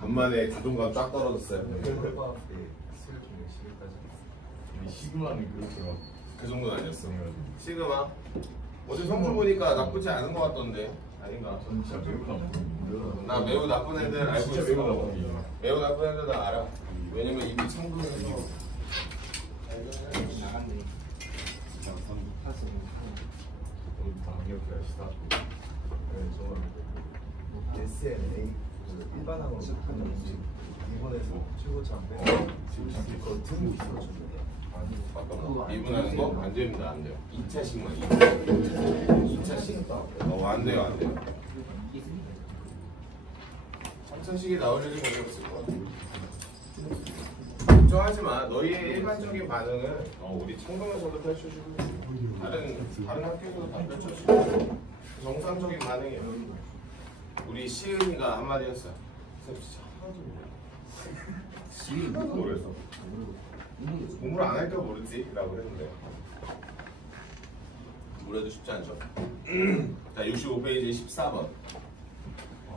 간만에 자존감 쫙 떨어졌어요. 월과학 때 수요 좀 열심히 따져. 시그마는 그렇게 그 정도는 아니었어. 시그마 어제 성적 보니까 나쁘지 않은 것 같던데 아닌가? 저는 진짜 매우 나쁜. 나 매우 나쁜 애들 알고 진짜 있어. 매우 나쁜. 매우 나쁜 애들 나 알아. 왜냐면 입이 창문해서 나갔네. 진짜 사실 오늘 방역을 시작. 네, 저는 SNA 일반학원 하는 음식 일본에서 최고점 빼고 그거 등록 있어줬는데 잠깐만 이분하는 거 안 됩니다. 안 돼요. 2차씩만 2차씩 안 돼요. 안 돼요. 3차씩이 나올 일이 거의 없을 것 같아. 걱정하지 마. 너희의 일반적인 반응은 우리 청동에서도 펼쳐주고 다른 학교에서도 다 펼쳐주고 정상적인 반응이에요. 우리 시은이가 한마디 했어요. 진짜 하나도 몰라. 시은이 하나도 모르겠어. 공부를 안 할까 모르지? 라고 했는데 모르도 쉽지 않죠. 자 65페이지 14번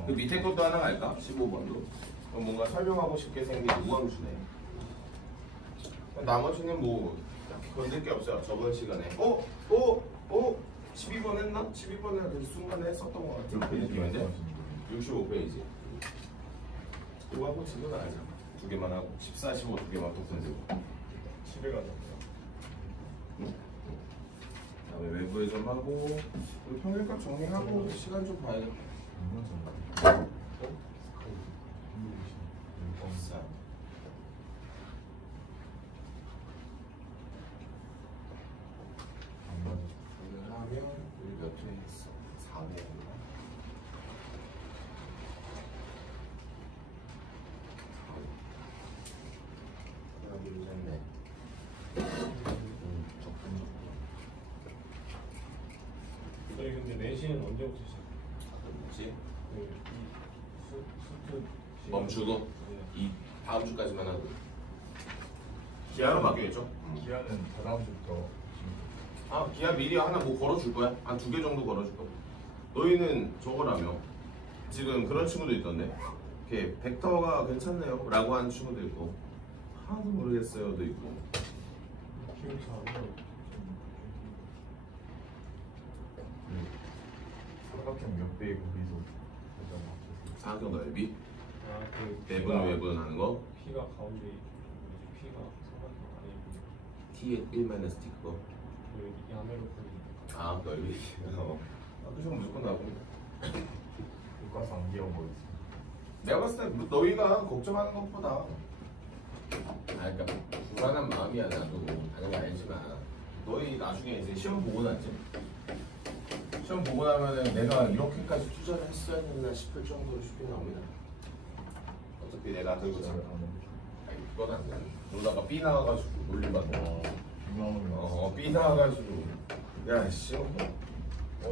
그 밑에 것도 하나 갈까? 15번도 뭔가 설명하고 싶게 생긴 우왕주네. 나머지는 뭐 건들 게 없어요. 저번 시간에 12번 했나? 12번은 그 순간에 했었던 것 같은 그 느낌인데 65페이지 이거 하고 지금 알자. 두 개만 하고 14, 15 두 개만 또 건들고 집에 가자. 그다음에 외부에 좀 하고 평일값 정리하고 시간 좀 봐야겠다. 오늘 하면 우리 몇 회 했어? 4회였나? 하나, 둘, 셋, 넷. 저희 근데 내신은 언제부터 뭐지? 시작해요? 멈추고 네. 이 다음 주까지만 하고 기아로 바뀌겠죠? 기아는 다다음 주부터 아 기아 미리 하나 뭐 걸어줄 거야? 한 2개 정도 걸어줄 거야. 너희는 저거라며 지금 그런 친구도 있던데 이렇게 벡터가 괜찮네요 라고 하는 친구도 있고 하나도 모르겠어요도 있고 삼각형 몇 배의 거기서 사각형 넓이 아그 내분 외분 하는 거 P가 가운데 있고 이제 P가 삼각형 안에 있고 T의 1-T 그거 그 야매로 보이는 아 넓이 그 시간 무조건 나오고 교과서 안 귀여운 거 있어. 내가 봤을 때 너희가 걱정하는 것보다 그러니까 불안한 마음이야 나도 당연히 알지만 너희 나중에 이제 시험 보고 나지 시험 보고 나면은 내가 이렇게까지 투자를 했어야 했나 싶을 정도로 쉽게 나옵니다. 어차피 내가 들고 자 아니 그건 안 돼. 그러다가 B 나와가지고 놀림받고 B 나와가지고 야씨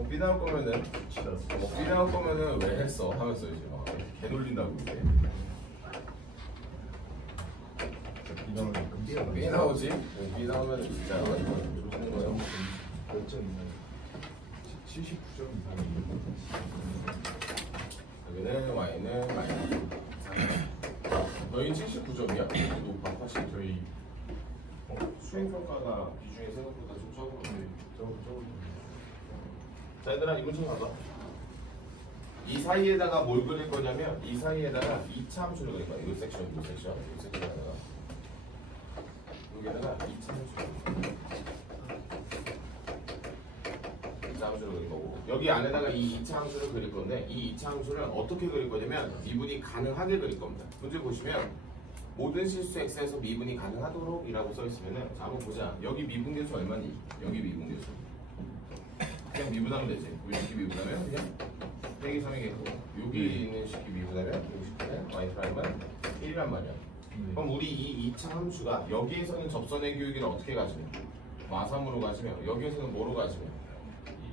B 나올 거면은 B 나올 거면은 왜 했어 하면서 이제 개 놀린다고 이제 B 나오지? B 나오면 진짜 하는 거예요. 몇 점이나 79점 이상이. 여기는 Y는 마이너스. 너희 79점이야? 높아 80. 저희 수행 평가가 비중이 생각보다 좀 적은 저거 자 얘들아 이거 좀 봐봐. 이 사이에다가 뭘 그릴 거냐면 이 사이에다가 2차 함수를 그릴 거야. 이 섹션에다가 여기다가 2차 함수를 2차 함수를 그릴 거고 여기 안에다가 이 2차 함수를 그릴 건데 이 2차 함수를 어떻게 그릴 거냐면 미분이 가능하게 그릴 겁니다. 문제 보시면 모든 실수 x에서 미분이 가능하도록 이라고 써 있으면은 자 한번 보자. 여기 미분계수 얼마니? 여기 미분계수 그냥 미분하면 되지. 우리 식기 미분하면 그냥 빼기 3이겠고 여기 있는 식기 미분하면 여기 식기는 y 프라임은 1이란 말이야. 그럼 우리 이 2차 함수가 여기에서는 접선의 교육을 어떻게 가지면 마삼으로 가지면 여기에서는 뭐로 가지면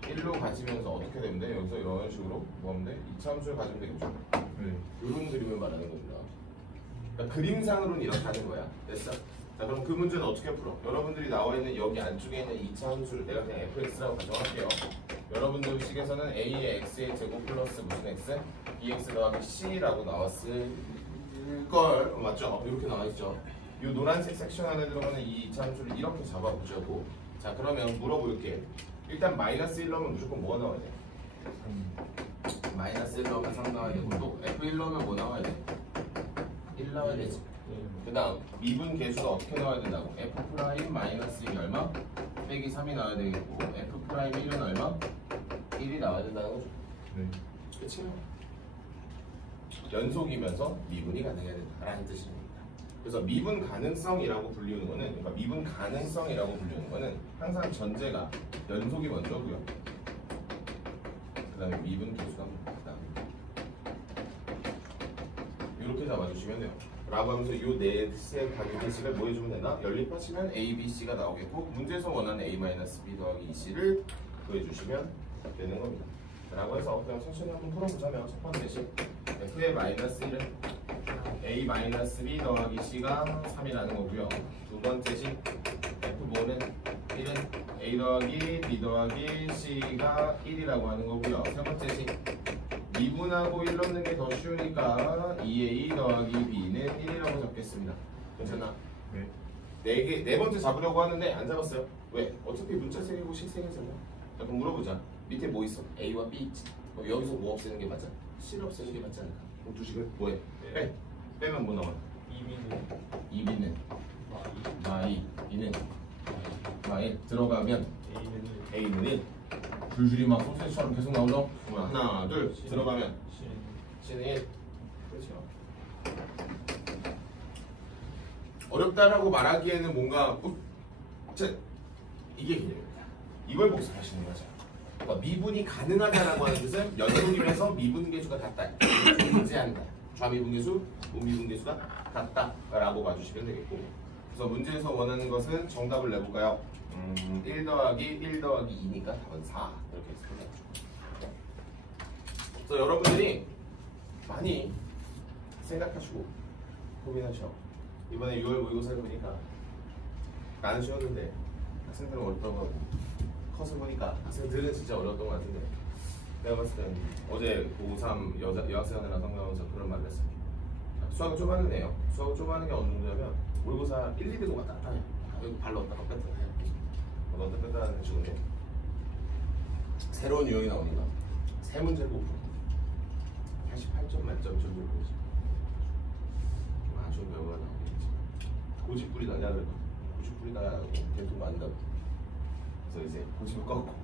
1로 가지면서 어떻게 되면 돼? 여기서 이런 식으로 뭐 하면 돼? 2차 함수를 가지면 되겠죠? 이런 그림을 말하는 겁니다. 그러니까 그림상으로는 이렇게 하는 거야. 됐어? 자 그럼 그 문제는 어떻게 풀어? 여러분들이 나와 있는 여기 안쪽에 있는 2차 함수를 내가 그냥 fx라고 가정할게요. 여러분들 식에서는 a의 x의 제곱 플러스 무슨 x? 2x 더하기 c라고 나왔을 걸 맞죠? 이렇게 나와 있죠. 이 노란색 섹션 안에 들어가는 이 이차함수를 이렇게 잡아보자고. 자 그러면 물어볼게. 일단 마이너스 1 넣으면 무조건 뭐가 나와야 돼? 마이너스 1 넣으면 3 나와야 되고 또 F1 넣으면 뭐 나와야 돼? 1 나와야 되지. 그 다음 미분 계수가 어떻게 나와야 된다고? F 프라임 마이너스 1이 얼마? 빼기 3이 나와야 되겠고 F 프라임 1은 얼마? 1이 나와야 된다는 거죠. 네. 그치요? 연속이면서 미분이 가능해야 된다라는 뜻입니다. 그래서 미분 가능성이라고 불리는 거는, 그러니까 미분 가능성이라고 불리는 거는 항상 전제가 연속이 먼저고요. 그 다음에 미분 계수가 그다음에 이렇게 잡아주시면 돼요. 라고 하면서 이 넷의 관계식을 뭐 해주면 되나? 연립하시면 A, B, C가 나오겠고 문제에서 원하는 A-B 더하기 EC를 구해주시면 되는 겁니다. 라고 해서 그냥 천천히 한번 풀어보자면 첫 번째 식 F의 마이너스 1은 A-B 더하기 C가 3이라는 거고요. 두 번째 식 F5는 1은 A 더하기 B 더하기 C가 1이라고 하는 거고요. 세 번째 식 미분하고 1 넣는 게 더 쉬우니까 2A 더하기 B는 1이라고 잡겠습니다. 괜찮나? 네. 네 번째 잡으려고 하는데 안 잡았어요. 왜? 어차피 문자 3개고 식 3개잖아. 그럼 물어보자. 밑에 뭐 있어? A와 B 있지. 여기서 뭐 없애는 게 맞아? C를 없애는 게 맞지 않을까? 그럼 두 식을 뭐해? 빼. 빼면 뭐 나와? 2B는 마이 2는 마이 들어가면 A는 1. 줄줄이 막 소세지처럼 계속 나오죠? 하나 둘 들어가면 C는 1. 그렇죠. 어렵다라고 말하기에는 뭔가 이게 개념입니다. 이걸 복습하시는 거죠. 그러니까 미분이 가능하다라고 하는 뜻은 연속이면서 미분 계수가 같다. 존재한다. 좌미분 계수, 우미분 계수가 같다라고 봐주시면 되겠고. 그래서 문제에서 원하는 것은 정답을 내볼까요? 1 더하기 2니까 답은 4 이렇게 했습니다. 그래서 여러분들이 많이 생각하시고 고민하셔. 이번에 6월 모의고사를 보니까 나는 쉬웠는데 학생들은 어렵다고 하고 컷을 보니까 학생들은 진짜 어려웠던 것 같은데 내가 봤을 땐 어제 고3 여학생들이랑 상담하면서 그런 말을 했어요. 수학을 좀 하는 애요. 수학을 좀 하는 게 어느 정도냐면 모의고사 1, 2대도 왔다 갔다 해요. 여기 발로 왔다 갔다 해요. 넣었다 뺐다 하는 식인데 새로운 유형이 나오니까 세 문제를 못 풀어. 88점 만점 정도로 보지. 아쉬운 결과가 나오겠지. 고집부리다 내가 그랬거든. 고집부리다 계속 만다고. 그래서 이제 고집을 꺾고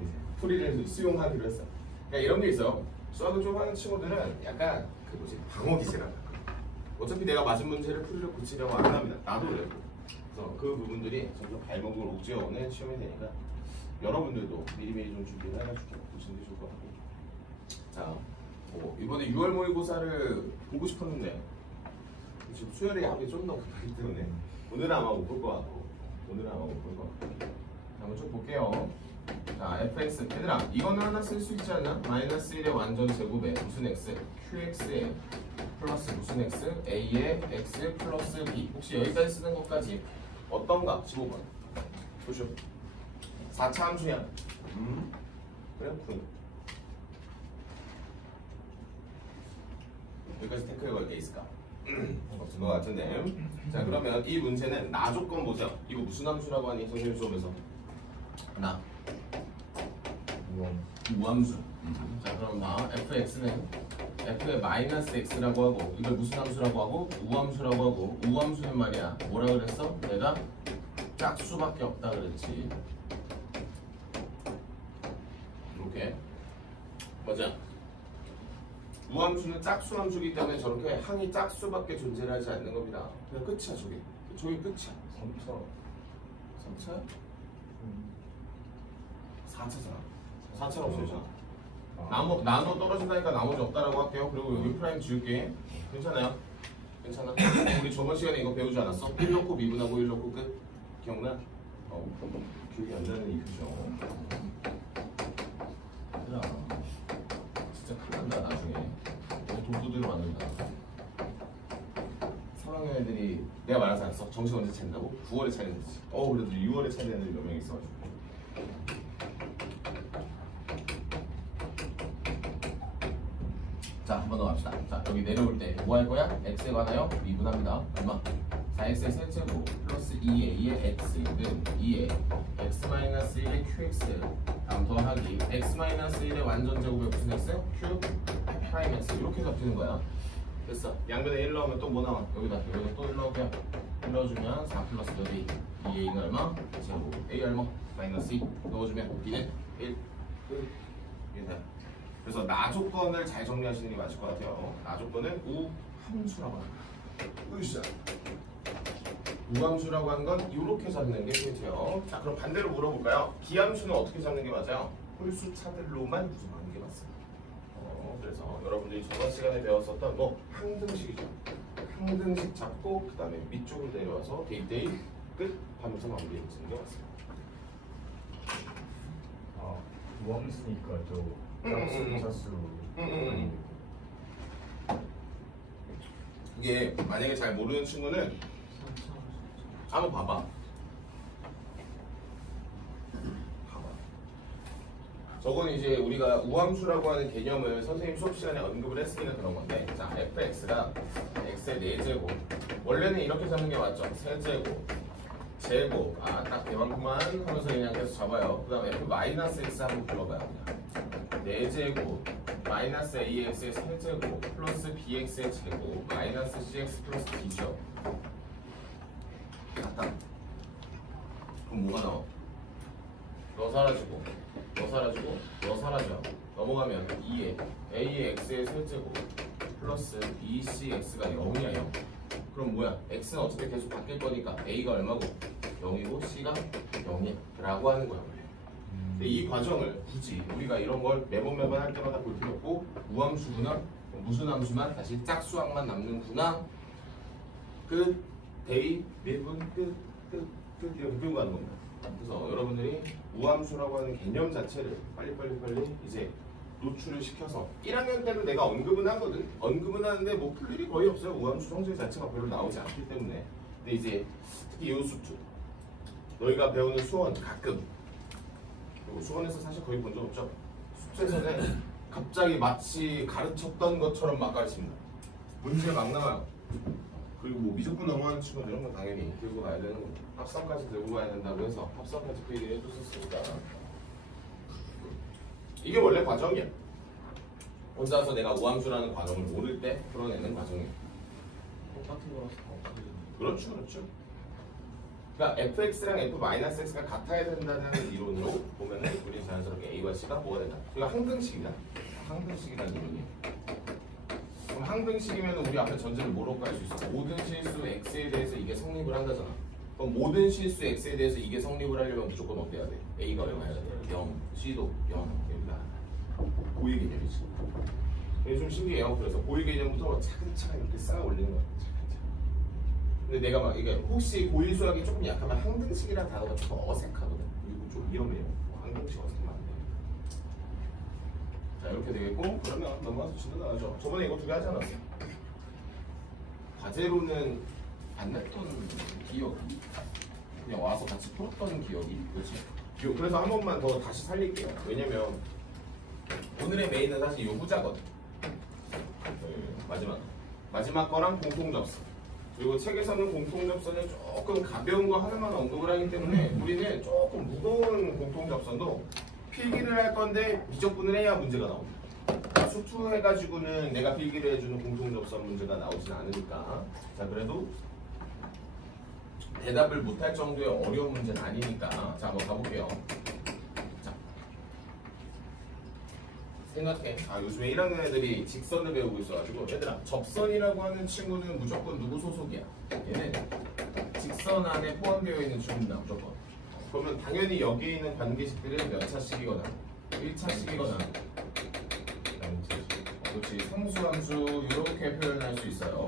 이제 풀이를 수용하기로 했어. 그러니까 이런 게 있어. 수학을 좀 하는 친구들은 약간 그 뭐지 방어 기세라고. 어차피 내가 맞은 문제를 풀이를 고치려고 안 합니다. 나도 그랬고. 그래서 그 부분들이 점점 발목을 옥죄어오는 시험이 되니까 여러분들도 미리미리 좀 준비를 해가지고 보시는 게 좋을 것 같고. 자, 이번에 6월 모의고사를 보고 싶었는데 지금 수혈이 하기 좀 더 급하기 때문에 오늘은 아마 못 볼 것 같고 한번 쭉 볼게요. 자, fx 얘들아 이거는 하나 쓸 수 있지 않나? 마이너스 1의 완전 제곱에 무슨 x? qx에 플러스 무슨 x? a에 x 플러스 b. 혹시 여기까지 쓰는 것까지 어떤가? 15번 보시오. 4차 함수야. 그래? 군 여기까지 태클 걸 게 있을까? 없을 것 같은데. 자 그러면 이 문제는 나 조건 보죠. 이거 무슨 함수라고 하니 선생님 수업에서? 나 우함수. 자 그럼 나 fx는 f의 마이너스 x라고 하고 이걸 무슨 함수라고 하고? 우함수라고 하고 우함수는 말이야 뭐라 그랬어? 내가 짝수밖에 없다 그랬지. 이렇게 맞아. 우함수는 짝수 함수이기 때문에 저렇게 항이 짝수밖에 존재를 하지 않는 겁니다. 그냥 끝이야 저게. 저게 끝이야. 3차? 4차잖아. 4차는 없어지잖아. 나눠 떨어진다니까 나머지 없다라고 할게요. 그리고 여기 프라임 지울게. 괜찮아요? 괜찮아? 우리 저번 시간에 이거 배우지 않았어? 1 넣고 미분하고 1 넣고 끝? 기억나? 기억이 안 나는 이 표정. 얘들아 진짜 큰일 난다 나중에. 독도들을 만든다. 3학년 애들이 내가 말하지 않았어? 정시 언제 차린다고? 9월에 차리는 거지. 그래도 6월에 차리는 애들이 몇 명 있어가지고. 자, 한 번 더 갑시다. 자, 여기 내려올 때 뭐 할 거야? x에 관하여 미분합니다. 얼마? 4x의 세제곱 플러스 2a의 x는 2에 x-1의 qx 다음 더하기 x-1의 완전 제곱에 무슨 x? q 프라임 x 이렇게 잡히는 거야. 됐어. 양변에 1 넣으면 또 뭐 나와? 여기다 또 1 넣을게요. 1 넣어주면 4 플러스 몇 a? 2a는 얼마? 제곱 a 얼마? 마이너스 2 넣어주면 b는 1 끝. 이게 다. 그래서 나 조건을 잘 정리하시는 게 맞을 것 같아요. 나 조건은 우함수라고 합니다. 으쌰. 우함수라고 하는 건 이렇게 잡는 게 포인트예요. 자, 그럼 반대로 물어볼까요? 기함수는 어떻게 잡는 게 맞아요? 홀수차들로만 구성하는 게 맞습니다. 그래서 여러분들이 저번 시간에 배웠었던 뭐 항등식이죠. 항등식 잡고 그 다음에 밑쪽으로 내려와서 데이데이 끝 하면서 마무리해 주는 게 맞습니다. 아, 우함수니까 저 짝수 이게 만약에 잘 모르는 친구는 한번 봐봐. 저건 이제 우리가 우함수라고 하는 개념을 선생님 수업 시간에 언급을 했으니까 그런 건데, 자, fx가 x의 4제곱 원래는 이렇게 잡는 게 맞죠? 세제곱 제곱 딱 대박구만 하면서 그냥 계속 잡아요. 그 다음에 f-x 한번 불러봐요. 그냥 4제곱 마이너스 ax의 세제곱 플러스 bx의 제곱 마이너스 cx 플러스 d죠. 같다. 그럼 뭐가 나와? 너 사라지고 너 사라지고 너 사라져. 넘어가면 2에 a의 x의 세제곱 플러스 bcx가 0이야 0. 그럼 뭐야? x는 어차피 계속 바뀔 거니까 a가 얼마고? 0이고 c가 0이야 라고 하는 거야. 근데 이 과정을 굳이 우리가 이런 걸 매번 할 때마다 볼 필요 없고 우함수구나 무슨 함수만 다시 짝수항만 남는구나 끝 대입 미분 끝 이렇게 끌고 가는 겁니다. 그래서 여러분들이 우함수라고 하는 개념 자체를 빨리 이제 노출을 시켜서 1학년 때도 내가 언급은 하거든. 언급은 하는데 뭐 풀 일이 거의 없어요. 우함수 성질 자체가 별로 나오지 않기 때문에. 근데 이제 특히 요수투 너희가 배우는 수원 가끔 그리고 수원에서 사실 거의 본 적 없죠. 숙제에서는 갑자기 마치 가르쳤던 것처럼 막 가르칩니다. 문제 막 나와요. 그리고 뭐 미적분 넘어가는 친구들은 뭐 당연히 들고 가야 되는 거고 합성까지 들고 가야 된다고 해서 합성까지 그 얘기를 해줬었으니까 이게 원래 과정이야. 혼자서 내가 우함수라는 과정을 모를 때 풀어내는 과정이야. 똑같은 거라서 다 그렇죠. 그러니까 fx랑 f-x가 같아야 된다는 이론으로 보면은 우리 자연스럽게 a와 c가 뭐가 된다. 이거 항등식이라는 이론이에요. 그럼 항등식이면 우리 앞에 전제를 뭐로 깔 수 있어? 모든 실수 x에 대해서 이게 성립을 한다잖아. 그럼 모든 실수 x에 대해서 이게 성립을 하려면 무조건 어때야 돼? a가 얼마야 돼? 0, c도 0 여기다. 고일 개념이지. 이게 좀 신기해요. 그래서 고일 개념부터 차근차근 이렇게 쌓아 올리는 거야. 근데 내가 막 이게 혹시 고일 수학이 조금 약하면 항등식이라는 단어가 좀 어색하거든. 이거 좀 위험해요. 항등식 어색하면 안 돼. 자 이렇게 되겠고 그러면 넘어가서 지나가죠. 저번에 이거 2개 하지 않았어? 과제로는 안 냈던 기억이 그냥 와서 같이 풀었던 기억이 그렇지? 그래서 한 번만 더 다시 살릴게요. 왜냐면 오늘의 메인은 사실 요 후자거든. 마지막 거랑 공통 접선. 그리고 책에서는 공통 접선을 조금 가벼운 거 하나만 언급을 하기 때문에 우리는 조금 무거운 공통 접선도 필기를 할 건데 미적분을 해야 문제가 나옵니다. 수투해가지고는 내가 필기를 해주는 공통 접선 문제가 나오진 않으니까. 자 그래도 대답을 못할 정도의 어려운 문제는 아니니까. 자 한번 가볼게요. 자 생각해. 요즘에 1학년 애들이 직선을 배우고 있어가지고 얘들아 접선이라고 하는 친구는 무조건 누구 소속이야? 얘는 직선 안에 포함되어 있는 친구다 무조건. 그러면 당연히 여기에 있는 관계식들은 몇 차식이거나 1차식이거나 그렇지 상수함수 이렇게 표현할 수 있어요.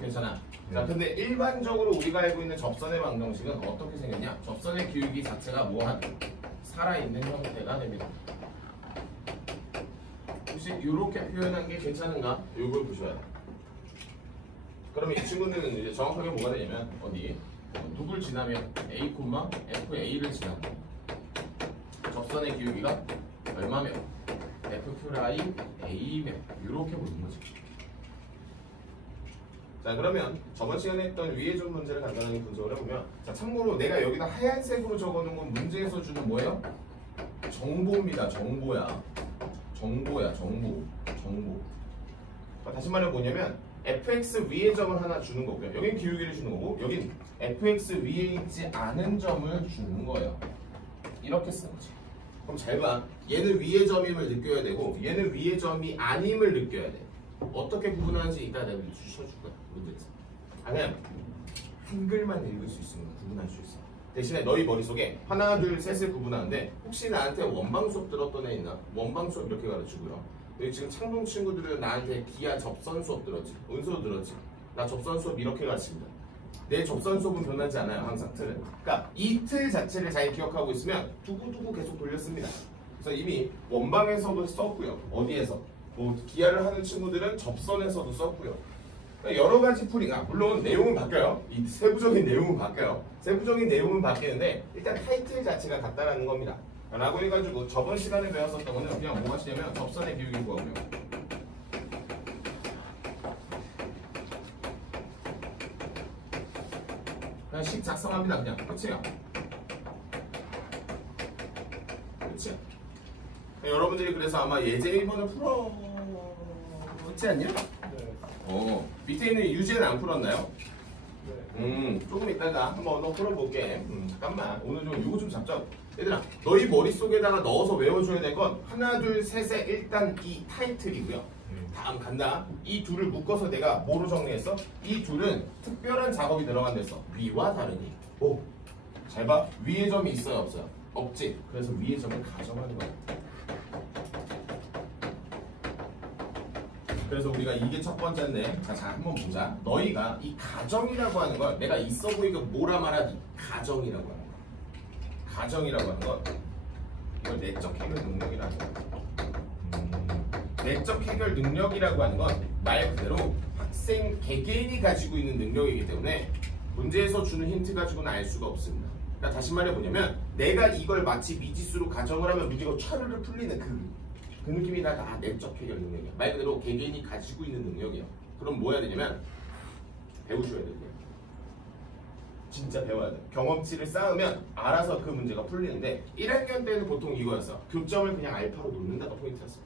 괜찮아. 자 근데 일반적으로 우리가 알고 있는 접선의 방정식은 어떻게 생겼냐? 접선의 기울기 자체가 뭐한 살아있는 형태가 됩니다. 혹시 이렇게 표현한 게 괜찮은가? 이걸 보셔야 돼. 그러면 이 친구는 이제 정확하게 뭐가 되냐면 어디? 누굴 지나면 a, fa를 지나고 접선의 기울기가 얼마며 FQ 라인 A면 이렇게 보는 거지. 자 그러면 저번 시간에 했던 위의 점 문제를 간단하게 분석을 해보면 자 참고로 내가 여기다 하얀색으로 적어놓은 건 문제에서 주는 뭐예요? 정보입니다. 정보야. 정보. 다시 말해 뭐냐면 fx 위의 점을 하나 주는 거고요. 여긴 기울기를 주는 거고 여긴 fx 위에 있지 않은 점을 주는 거예요. 이렇게 쓰는 거지. 그럼 잘 봐. 얘는 위의 점임을 느껴야 되고 얘는 위의 점이 아님을 느껴야 돼. 어떻게 구분하는지 이따 내가 주셔줄 거야. 문제에서. 그냥 한글만 읽을 수 있으면 구분할 수 있어. 대신에 너희 머릿속에 하나 둘 셋을 구분하는데 혹시 나한테 원방 수업 들었던 애 있나? 원방 수업 이렇게 가르치고요. 여기 지금 창동 친구들은 나한테 기하 접선 수업 들었지? 은수도 들었지? 나 접선 수업 이렇게 가르칩니다. 내 접선 수업은 변하지 않아요. 항상 틀은. 그러니까 이 틀 자체를 잘 기억하고 있으면 두고두고 계속 돌렸습니다. 그래서 이미 원방에서도 썼고요. 어디에서? 뭐 기하를 하는 친구들은 접선에서도 썼고요. 그러니까 여러 가지 풀이가 물론 내용은 바뀌어요. 이 세부적인 내용은 바뀌어요. 세부적인 내용은 바뀌는데 일단 타이틀 자체가 같다라는 겁니다. 라고 해가지고 저번 시간에 배웠었던 거는 그냥 뭐가 시냐면 접선의 기울기 구하고요. 그냥 식 작성합니다. 그냥 끝이에요. 끝이에요. 여러분들이 그래서 아마 예제 1번을 풀었지 않냐? 네. 밑에 있는 유제는 안 풀었나요? 네. 조금 이따가 한번 더 풀어볼게. 잠깐만. 오늘 좀 이거 좀 잡자. 얘들아, 너희 머릿속에다가 넣어서 외워줘야 될 건 하나, 둘, 셋에 일단 이 타이틀이고요. 다음 간다. 이 둘을 묶어서 내가 뭐로 정리했어? 이 둘은 특별한 작업이 들어간댔어. 위와 다르니. 오, 잘 봐. 위의 점이 있어요, 없어요? 없지. 그래서 위의 점을 가정하는 거야. 그래서 우리가 이게 첫 번째인데 자 한번 보자. 너희가 이 가정이라고 하는 걸 내가 있어 보이게 뭐라 말하기? 가정이라고 하는 거. 가정이라고 하는 건 이걸 내적 해결 능력이라는 거야. 내적 해결 능력이라고 하는 건 말 그대로 학생 개개인이 가지고 있는 능력이기 때문에 문제에서 주는 힌트 가지고는 알 수가 없습니다. 그러니까 다시 말해 보냐면 내가 이걸 마치 미지수로 가정을 하면 문제가 차르르 풀리는 그 느낌이 다 내적 해결 능력이야. 말 그대로 개개인이 가지고 있는 능력이야. 그럼 뭐 해야 되냐면 배우셔야 돼요. 진짜 배워야 돼. 경험치를 쌓으면 알아서 그 문제가 풀리는데 1학년 때는 보통 이거였어. 교점을 그냥 알파로 놓는다가 포인트였어.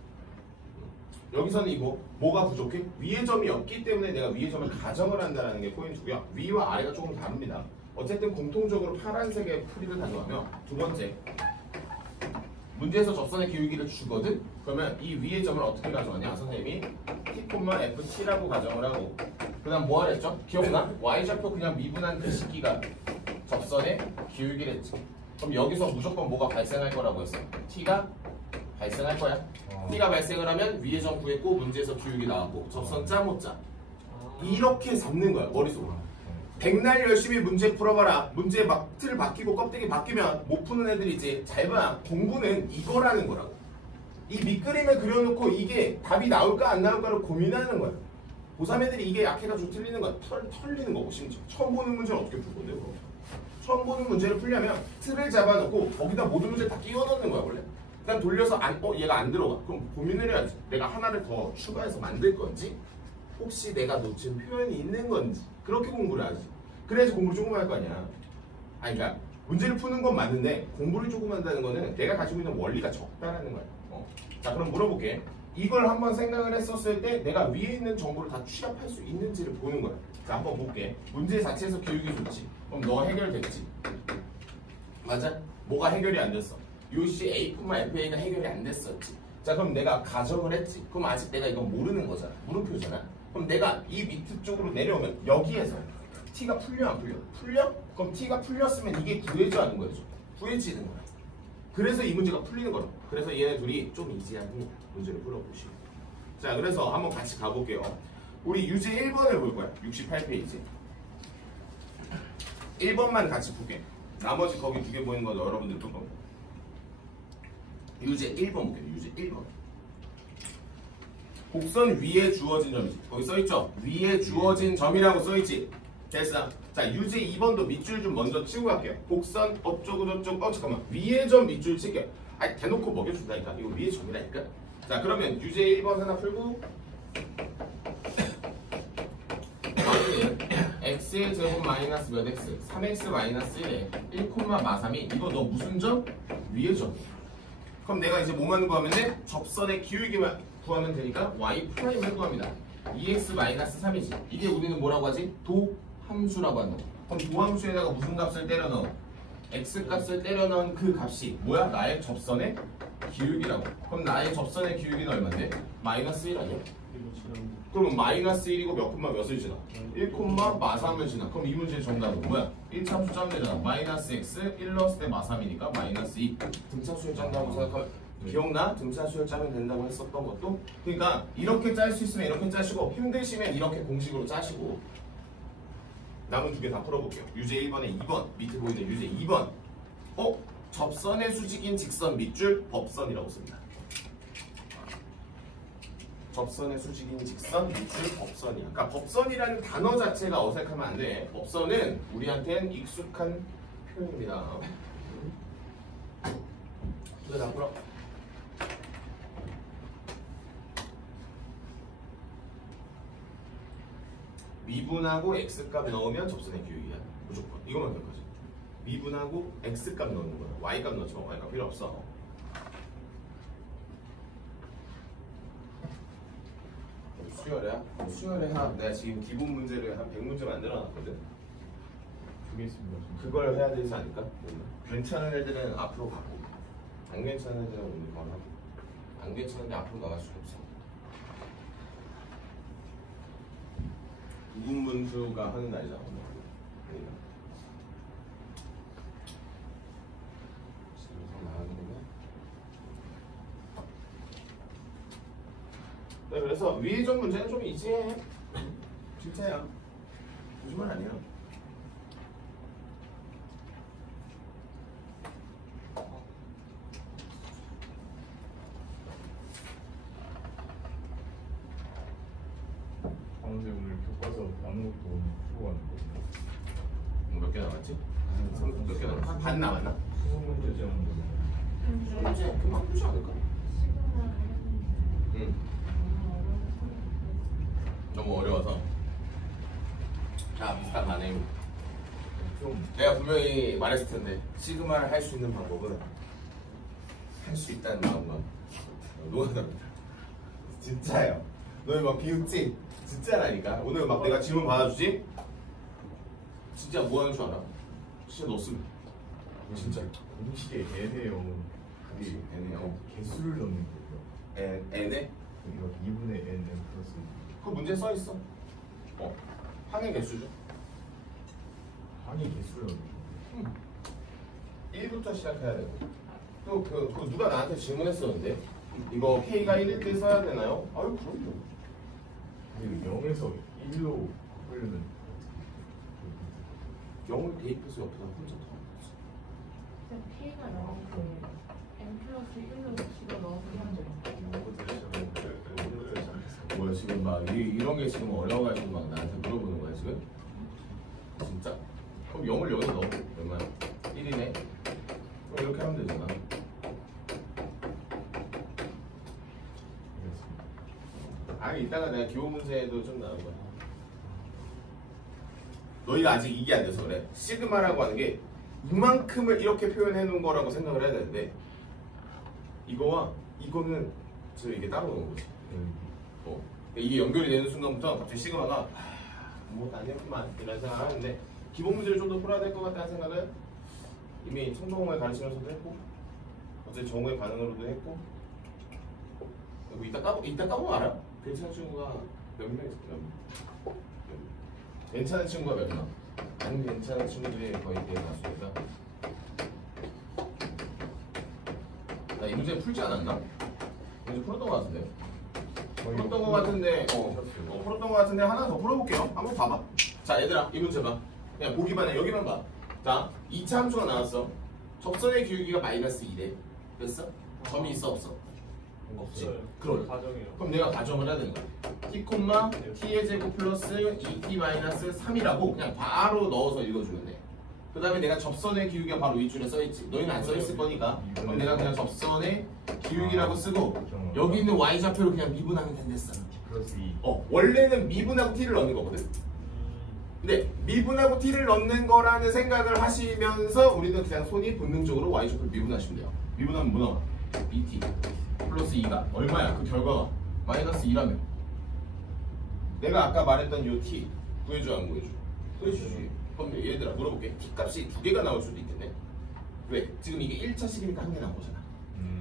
여기서는 이거 뭐가 부족해? 위의 점이 없기 때문에 내가 위의 점을 가정을 한다는 게 포인트고요. 위와 아래가 조금 다릅니다. 어쨌든 공통적으로 파란색의 풀이를 가져가며 두 번째 문제에서 접선의 기울기를 주거든? 그러면 이 위의 점을 어떻게 가져가냐? 선생님이 t,ft라고 가정을 하고 그 다음 뭐 하랬죠? 기억나? y좌표 그냥 미분한 그 식기가 접선의 기울기랬지. 그럼 여기서 무조건 뭐가 발생할 거라고 했어? t가 발생할 거야. t가 발생을 하면 위의 점 구했고 문제에서 기울기 나왔고 접선 짜 못 짜. 이렇게 잡는 거야 머릿속으로. 백날 열심히 문제 풀어봐라. 문제 막 틀 바뀌고 껍데기 바뀌면 못 푸는 애들이지. 잘 봐. 공부는 이거라는 거라고. 이 밑그림을 그려놓고 이게 답이 나올까 안 나올까를 고민하는 거야. 고3 애들이 이게 약해가지고 틀리는 거야. 털리는 거고 심지어. 처음 보는 문제를 어떻게 풀 건데 그럼. 처음 보는 문제를 풀려면 틀을 잡아놓고 거기다 모든 문제를 다 끼워 넣는 거야 원래. 일단 돌려서 얘가 안 들어가. 그럼 고민을 해야지. 내가 하나를 더 추가해서 만들 건지 혹시 내가 놓친 표현이 있는 건지 그렇게 공부를 하지. 그래야지 공부를 조금 할 거 아니야. 그러니까 문제를 푸는 건 맞는데 공부를 조금 한다는 거는 내가 가지고 있는 원리가 적다라는 거야. 자 그럼 물어볼게. 이걸 한번 생각을 했었을 때 내가 위에 있는 정보를 다 취합할 수 있는지를 보는 거야. 자 한번 볼게. 문제 자체에서 교육이 좋지. 그럼 너 해결됐지? 맞아? 뭐가 해결이 안 됐어? 요시 A, FA가 해결이 안 됐었지. 자 그럼 내가 가정을 했지. 그럼 아직 내가 이건 모르는 거잖아. 물음표잖아. 그럼 내가 이 밑에 쪽으로 내려오면 여기에서 T가 풀려 안 풀려? 풀려? 그럼 T가 풀렸으면 이게 구해져 하는 거죠. 구해지는 거야. 그래서 이 문제가 풀리는 거라고. 그래서 얘네 둘이 좀 이지하니 문제를 풀어보시고. 자 그래서 한번 같이 가볼게요. 우리 유제 1번을 볼 거야. 68페이지. 1번만 같이 볼게. 나머지 거기 두 개 보이는 거 여러분들 볼 겁니다. 유제 1번 볼게요. 유제 1번. 곡선 위에 주어진 점이지. 거기 써있죠? 위에 주어진 점이라고 써있지? 됐어. 자 유제 2번도 밑줄 좀 먼저 치고 갈게요. 곡선 어쩌고 저쩌고 잠깐만 위에 점 밑줄 칠게요. 아니 대놓고 먹여준다니까. 이거 위에 점이라니까. 자 그러면 유제 1번 하나 풀고 마이너스 x의 제곱 마이너스 몇 x 3x 마이너스 1에 1, 마삼이 이거 너 무슨 점? 위의 점. 그럼 내가 이제 뭐만 구하면 돼? 접선의 기울기만 구하면 되니까 y 프라임을 구합니다. 2x 마이너스 3이지. 이게 우리는 뭐라고 하지? 도함수라고 한다. 그럼 도함수에다가 무슨 값을 때려 넣어? x 값을 때려 넣은 그 값이 뭐야? 나의 접선의 기울기라고. 그럼 나의 접선의 기울기는 얼마인데? 마이너스 1 아니야? 그러면 마이너스 1이고 몇 콤마 몇을 지나? 1 마삼을 지나. 그럼 이 문제의 정답은 뭐야? 1차수 짜면 되잖아. 마이너스 x 1 넣었을 때 마삼이니까 마이너스 2. 등차수열 짠다고 생각하면 기억나? 등차수열 짜면 된다고 했었던 것도. 그러니까 이렇게 짤 수 있으면 이렇게 짜시고 힘드시면 이렇게 공식으로 짜시고 남은 두 개 다 풀어볼게요. 유제 1번에 2번 밑에 보이는 유제 2번 접선의 수직인 직선 밑줄 법선이라고 씁니다. 접선의 수직인 직선 밑줄 법선이야. 그러니까 법선이라는 단어 자체가 어색하면 안 돼. 법선은 우리한테는 익숙한 표현입니다. 두 개 다 풀어. 미분하고 x값 넣으면 접선의 기울기야. 무조건. 이것만 기억하지. 미분하고 x값 넣는 거야. y값 넣지 마. y값 필요 없어. 수열의 합. 내가 지금 기본 문제를 한 100문제 만들어 놨거든. 두 개 있습니다. 그걸 해야 되지 않을까? 괜찮은 애들은 앞으로 가고 안 괜찮은 애들은 오늘 가고 안 괜찮은데 앞으로 나갈 수가 없어. 구분분수가 하는 날이잖아 오늘. 그러니까 지금 나가는 거면 네, 그래서 위의 점 문제는 좀 이지해. 진짜야. 요즘은 아니야. 강제 오늘 교과서 남은 것도 오늘 풀고 가는 거예요. 몇 개 남았지? 몇 개 남았나? 반 남았나? 수능 문제 정도. 문제 금방 풀지 않을까? 응. 너무 어려워서. 자, 비슷한 반응. 좀 내가 분명히 말했을 텐데 시그마를 할 수 있는 방법은 할 수 있다는 마음과 노력합니다. 진짜예요. 너희 막 비웃지? 진짜라니까. 오늘 막 내가 질문 받아주지? 진짜 뭐 하는 줄 알아? 진짜 너 쓰면 진짜 공식에 n에요. 그게 n에요? 개수를 넣는 거예요. n에? 이거 2분의 n 플러스 그 문제 써 있어. 항의 개수죠. 항의 개수를 넣는 거예요. 1부터 시작해야 되고. 또 그 누가 나한테 질문했었는데 이거 K가 1일 때 써야 되나요? 아유 그럼요. 근데 0에서 1로 하려면 0을 대입해서 옆에다 혼자 더하는 거지. K가 나온 그 n 플러스 1로 집어넣어서 뭐야 지금 막 이런 게 지금 어려워가지고 막 나한테 물어보는 거야 지금? 진짜? 그럼 0을 여기다 넣어. 얼마야? 1이네? 그럼 이렇게 하면 되잖아. 아니 이따가 내가 기본 문제도 좀 나올 거야. 너희가 아직 이게 안 돼서 그래. 시그마라고 하는 게 이만큼을 이렇게 표현해 놓은 거라고 생각을 해야 되는데 이거와 이거는 저 이게 따로 놓은 거지. 이게 연결이 되는 순간부터 갑자기 시그마가 뭐 아니었구만 이런 생각을 하는데 기본 문제를 좀 더 풀어야 될 것 같다는 생각은 이미 청정호에 가르치면서도 했고 어제 정우의 반응으로도 했고 그리고 이따 까보면 알아. 괜찮은 친구가 몇 명 있어? 괜찮은 친구가 몇 명? 안 괜찮은 친구들이 거의 대다수니까 나 이 문제 풀지 않았나? 문제 풀었던 것 같은데 풀었던 것 같은데 풀었던 것 같은데 하나 더 풀어볼게요. 한번 봐봐. 자 얘들아 이 문제 봐. 그냥 보기만 해. 여기만 봐. 자 2차 함수가 나왔어. 접선의 기울기가 마이너스 2래. 됐어? 점이 있어 없어? 없지. 그럼 가정이요. 그럼 내가 가정을 해야 되는 거야. t, t의 제곱 플러스 2t 마이너스 3이라고 그냥 바로 넣어서 읽어주면 돼. 그 다음에 내가 접선의 기울기가 바로 윗줄에 써있지. 너희는 안 써있을 거니까. 그럼 내가 그냥 접선의 기울기라고 쓰고 여기 있는 y좌표를 그냥 미분하면 된댔어. 플러스 2. 원래는 미분하고 t를 넣는 거거든. 근데 미분하고 t를 넣는 거라는 생각을 하시면서 우리는 그냥 손이 본능적으로 y좌표를 미분하시면 돼요. 미분하면 뭐 나와? bt 플러스 2가 얼마야? 그 결과가 마이너스 2라며. 내가 아까 말했던 요 t 구해줘 안 구해줘? 구해주지. 그럼 얘들아 물어볼게. t 값이 2개가 나올 수도 있겠네. 왜? 지금 이게 1차식이니까 1개 나온 거잖아.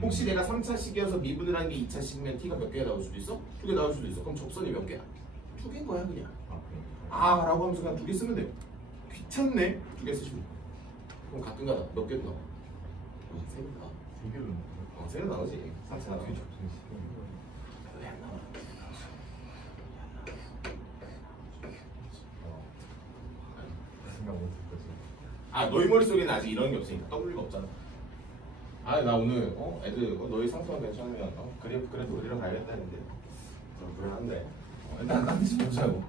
혹시 내가 3차식이어서 미분을 한 게 2차식이면 t가 몇 개가 나올 수도 있어? 2개 나올 수도 있어. 그럼 접선이 몇 개야? 2개인 거야 그냥. 아 라고 하면서 그냥 2개 쓰면 돼요. 귀찮네. 2개 쓰시면 돼. 그럼 가끔가다 몇 개도 나와? 3개 나와. 3개로 3개 나오지. 3차 나와. 왜 안 나와? 생각 못했 거지. 아 너희 머릿속에는 아직 이런 게 없으니까 W가 없잖아. 아 나 오늘 애들 너희 상태가 괜찮으면 그래도 그리러 가야겠다 했는데 불안한데 일단 난 보자고.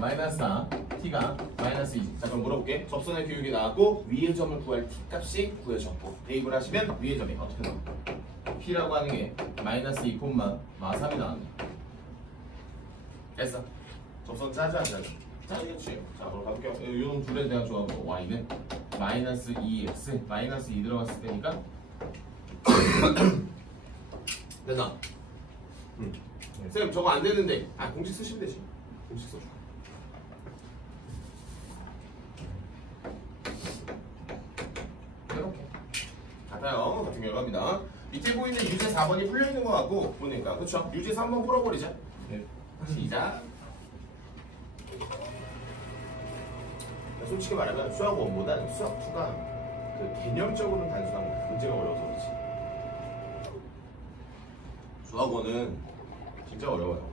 마이너스 4 t가 마이너스 2. 자 그럼 물어볼게. 접선의 교육이 나왔고 위의 점을 구할 t 값이 구해졌고 대입을 하시면 위의 점이 어떻게 나와? p라고 하는 게 마이너스 2 콤마 마 3이 나왔네. 됐어. 접선 짜자 안 짜자? 짜겠지. 자 그럼 가볼게요. 이런 둘에 대한 조합으로 y는 마이너스 2x 마이너스 2 들어갔을 때니까 됐나? 쌤 저거 안 되는데 공식 쓰시면 되지. 공식 써줘. 이렇게 같아요. 같은 결과입니다. 밑에 보이는 유제 4번이 풀려있는 것 같고 보니까 그쵸? 유제 3번 풀어버리자. 네. 시작. 솔직히 말하면 수학 1보다 수학 2가 그 개념적으로는 단순한 거야. 문제가 어려워서 그렇지. 수학 1은 진짜 어려워요.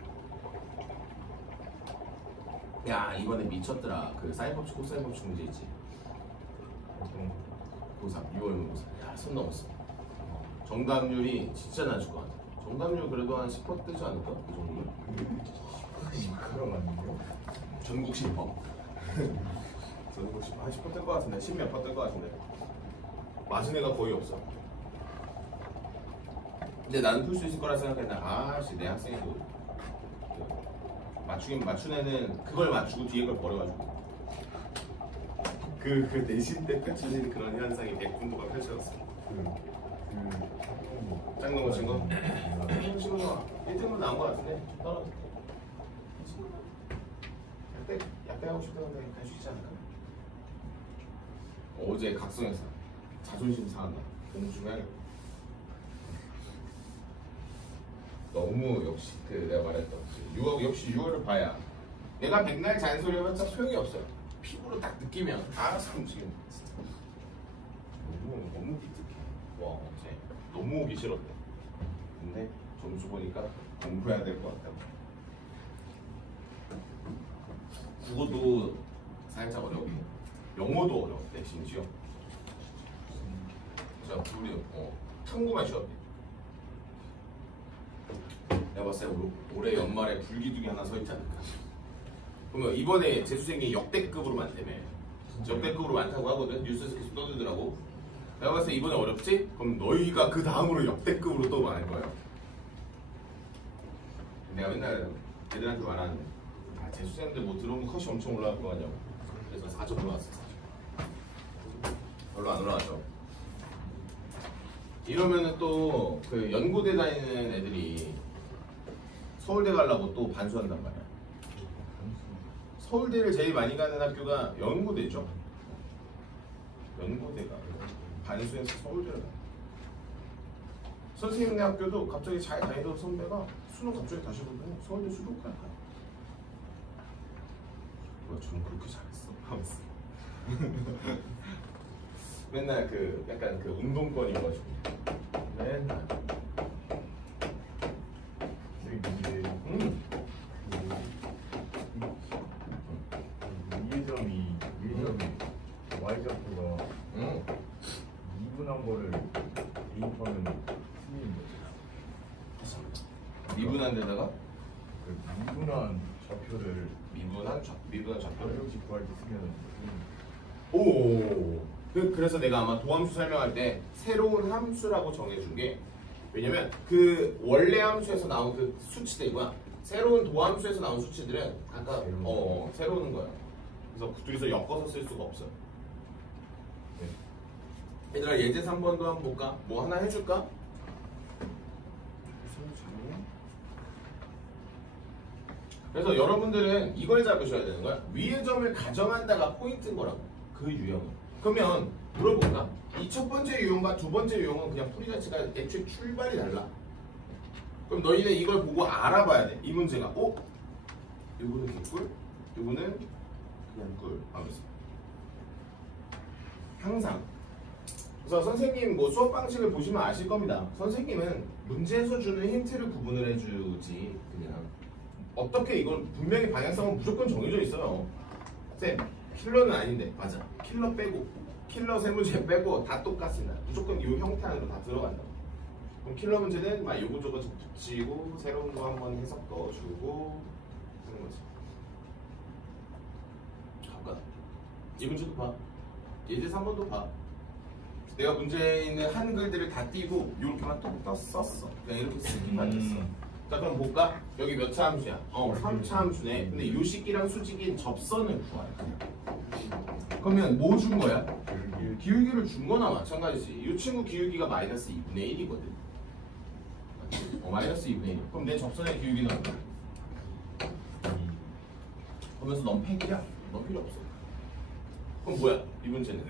야 이번에 미쳤더라. 그 사인 법칙 코사인 법칙 문제 있지. 고3 6월 고3 야 손 넘었어. 정답률이 진짜 낮을 것 같아. 정답률 그래도 한 10% 뜨지 않을까? 그 정도면. 그럼 아니에요? 전국 10%. 전국 10%. 한 10% 뜰 것 같은데 10몇 % 뜰 것 같은데 맞은 애가 거의 없어. 근데 나는 풀 수 있을 거라 생각했는데 아씨 내 학생이도 맞춘 애는 그걸 맞추고 뒤에 걸 버려가지고 그 내신 때 펼쳐지는 그런 현상이 100분도가 펼쳐졌어. 짱 넘어진 거? 친구가 1등으로 나온 거 같은데 좀 떨어졌대. 약대 하고 싶다는데 갈 수 있지 않을까? 어제 각성했어. 자존심 상한다. 공중해야겠다. 너무 역시 내가 말했던 6월 역시 6월을 봐야 내가 맨날 잔소리 해봤자 소용이 없어요. 피부로 딱 느끼면 알아서 움직이는 거야. 진짜 너무 기특해. 와 어제 너무 오기 싫었대. 근데 점수 보니까 공부해야 될 것 같다고. 국어도 살짝 어려워. 영어도 어려웠대 심지어. 자 둘이 탐구만 쉬었대. 내가 봤을 때 올해 연말에 불기둥이 하나 서 있지 않을까. 그러면 이번에 재수생이 역대급으로 많다며. 역대급으로 많다고 하거든. 뉴스에서 계속 떠들더라고. 내가 봤을 때 이번에 어렵지? 그럼 너희가 그 다음으로 역대급으로 또 많을 거야. 내가 맨날 애들한테 말하는데 재수생들 뭐 들어오면 컷이 엄청 올라갈 거 아니냐고. 그래서 4점 올라갔어. 4점. 별로 안 올라가죠. 이러면은 또 그 연고대 다니는 애들이 서울대 가려고 또 반수한단 말이야. 서울대를 제일 많이 가는 학교가 연고대죠. 연고대가 반수해서 서울대를 가. 선생님네 학교도 갑자기 잘 다니던 선배가 수능 갑자기 다시 보면 서울대 수도권 가. 뭐야, 저는 그렇게 잘했어? 하면서 맨날 그 약간 그 운동권이어가지고 맨날. 위점이 y좌표가 미분한 거를 대입하면 틀린 거죠. 미분한 데다가 그 미분한 좌표를 미분한 좌표를 좌표식 구할 때 쓰면 오. 그래서 내가 아마 도함수 설명할 때 새로운 함수라고 정해준 게 왜냐면 그 원래 함수에서 나온 그 수치들과 새로운 도함수에서 나온 수치들은 각각 새로운 거야. 그래서 둘이서 엮어서 쓸 수가 없어요. 얘들아 예제 3번도 한번 볼까? 뭐 하나 해줄까? 그래서 여러분들은 이걸 잡으셔야 되는 거야. 위의 점을 가정한다가 포인트인 거라고. 그 유형은. 그러면 물어볼까? 이 첫 번째 유형과 두 번째 유형은 그냥 풀이 자체가 애초에 출발이 달라. 그럼 너희는 이걸 보고 알아봐야 돼. 이 문제가 이거는 개꿀, 이거는 그냥 꿀 하면서 항상. 그래서 선생님 뭐 수업 방식을 보시면 아실 겁니다. 선생님은 문제에서 주는 힌트를 구분을 해주지 그냥 어떻게 이건 분명히 방향성은 무조건 정해져 있어요. 쌤 킬러는 아닌데 맞아. 킬러 빼고 킬러 세 문제 빼고 다 똑같습니다. 무조건 이 형태 안으로 다 들어간다. 그럼 킬러 문제는 막 요거저거 좀 붙이고 새로운 거 한번 해석 넣어주고 하는 거지. 가볼까? 이 문제도 봐. 예제 3번도 봐. 내가 문제에 있는 한글들을 다 띄고 이렇게만 톡 썼어. 그냥 이렇게 쓰기만 했어. 자 그럼 볼까? 여기 몇 차 함수야? 3차 함수네. 근데 요식이랑 수직인 접선을 구하래. 그러면 뭐 준 거야? 기울기를 준 거나 마찬가지지. 이 친구 기울기가 마이너스 2분의 1이거든. 마이너스 2분의 1. 그럼 내 접선의 기울기는 얼마야? 그러면서 넌 팩이야? 넌 필요 없어. 그럼 뭐야? 이 문제는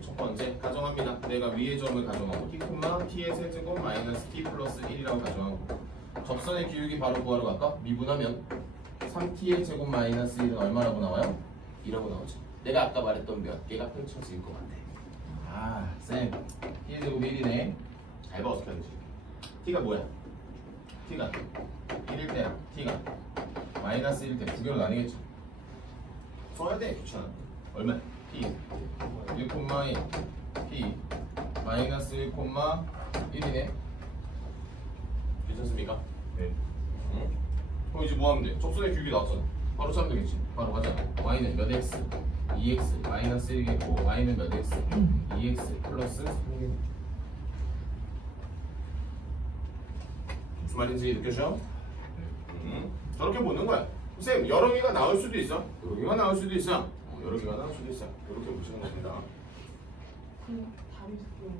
첫 번째 가정합니다. 내가 위의 점을 가정하고 t, t의 세제곱 마이너스 t 플러스 1이라고 가정하고 접선의 기울기 바로 구하러 갈까? 미분하면 3t의 제곱 마이너스 1은 얼마라고 나와요? 2라고 나오지. 내가 아까 말했던 몇 개가 펼쳐질 것 같아. 쌤 t의 제곱 1이네. 잘 봐 어떻게 하는지. t가 뭐야? t가 1일 때랑 t가 마이너스 1일 때 두 개로 나뉘겠죠. 써야 돼. 귀찮아. 얼마? p 1,1 p 마이너스 1,1이네. 괜찮습니까? 네. 응? 그럼 이제 뭐 하면 돼? 접선의 기울기 나왔잖아. 바로 찾으면 되겠지. 바로 가자. y는 몇 x? 2x 마이너스 1이겠고 y는 몇 x? 2x 플러스 3이겠네. 무슨 말인지 느껴져? 저렇게 보는 거야. 쌤 여러 개가 나올 수도 있어. 여러 개가 나올 수도 있어. 여러 개가 나올 수도 있어. 이렇게 보시는 겁니다. 그럼 답이 두 개예요.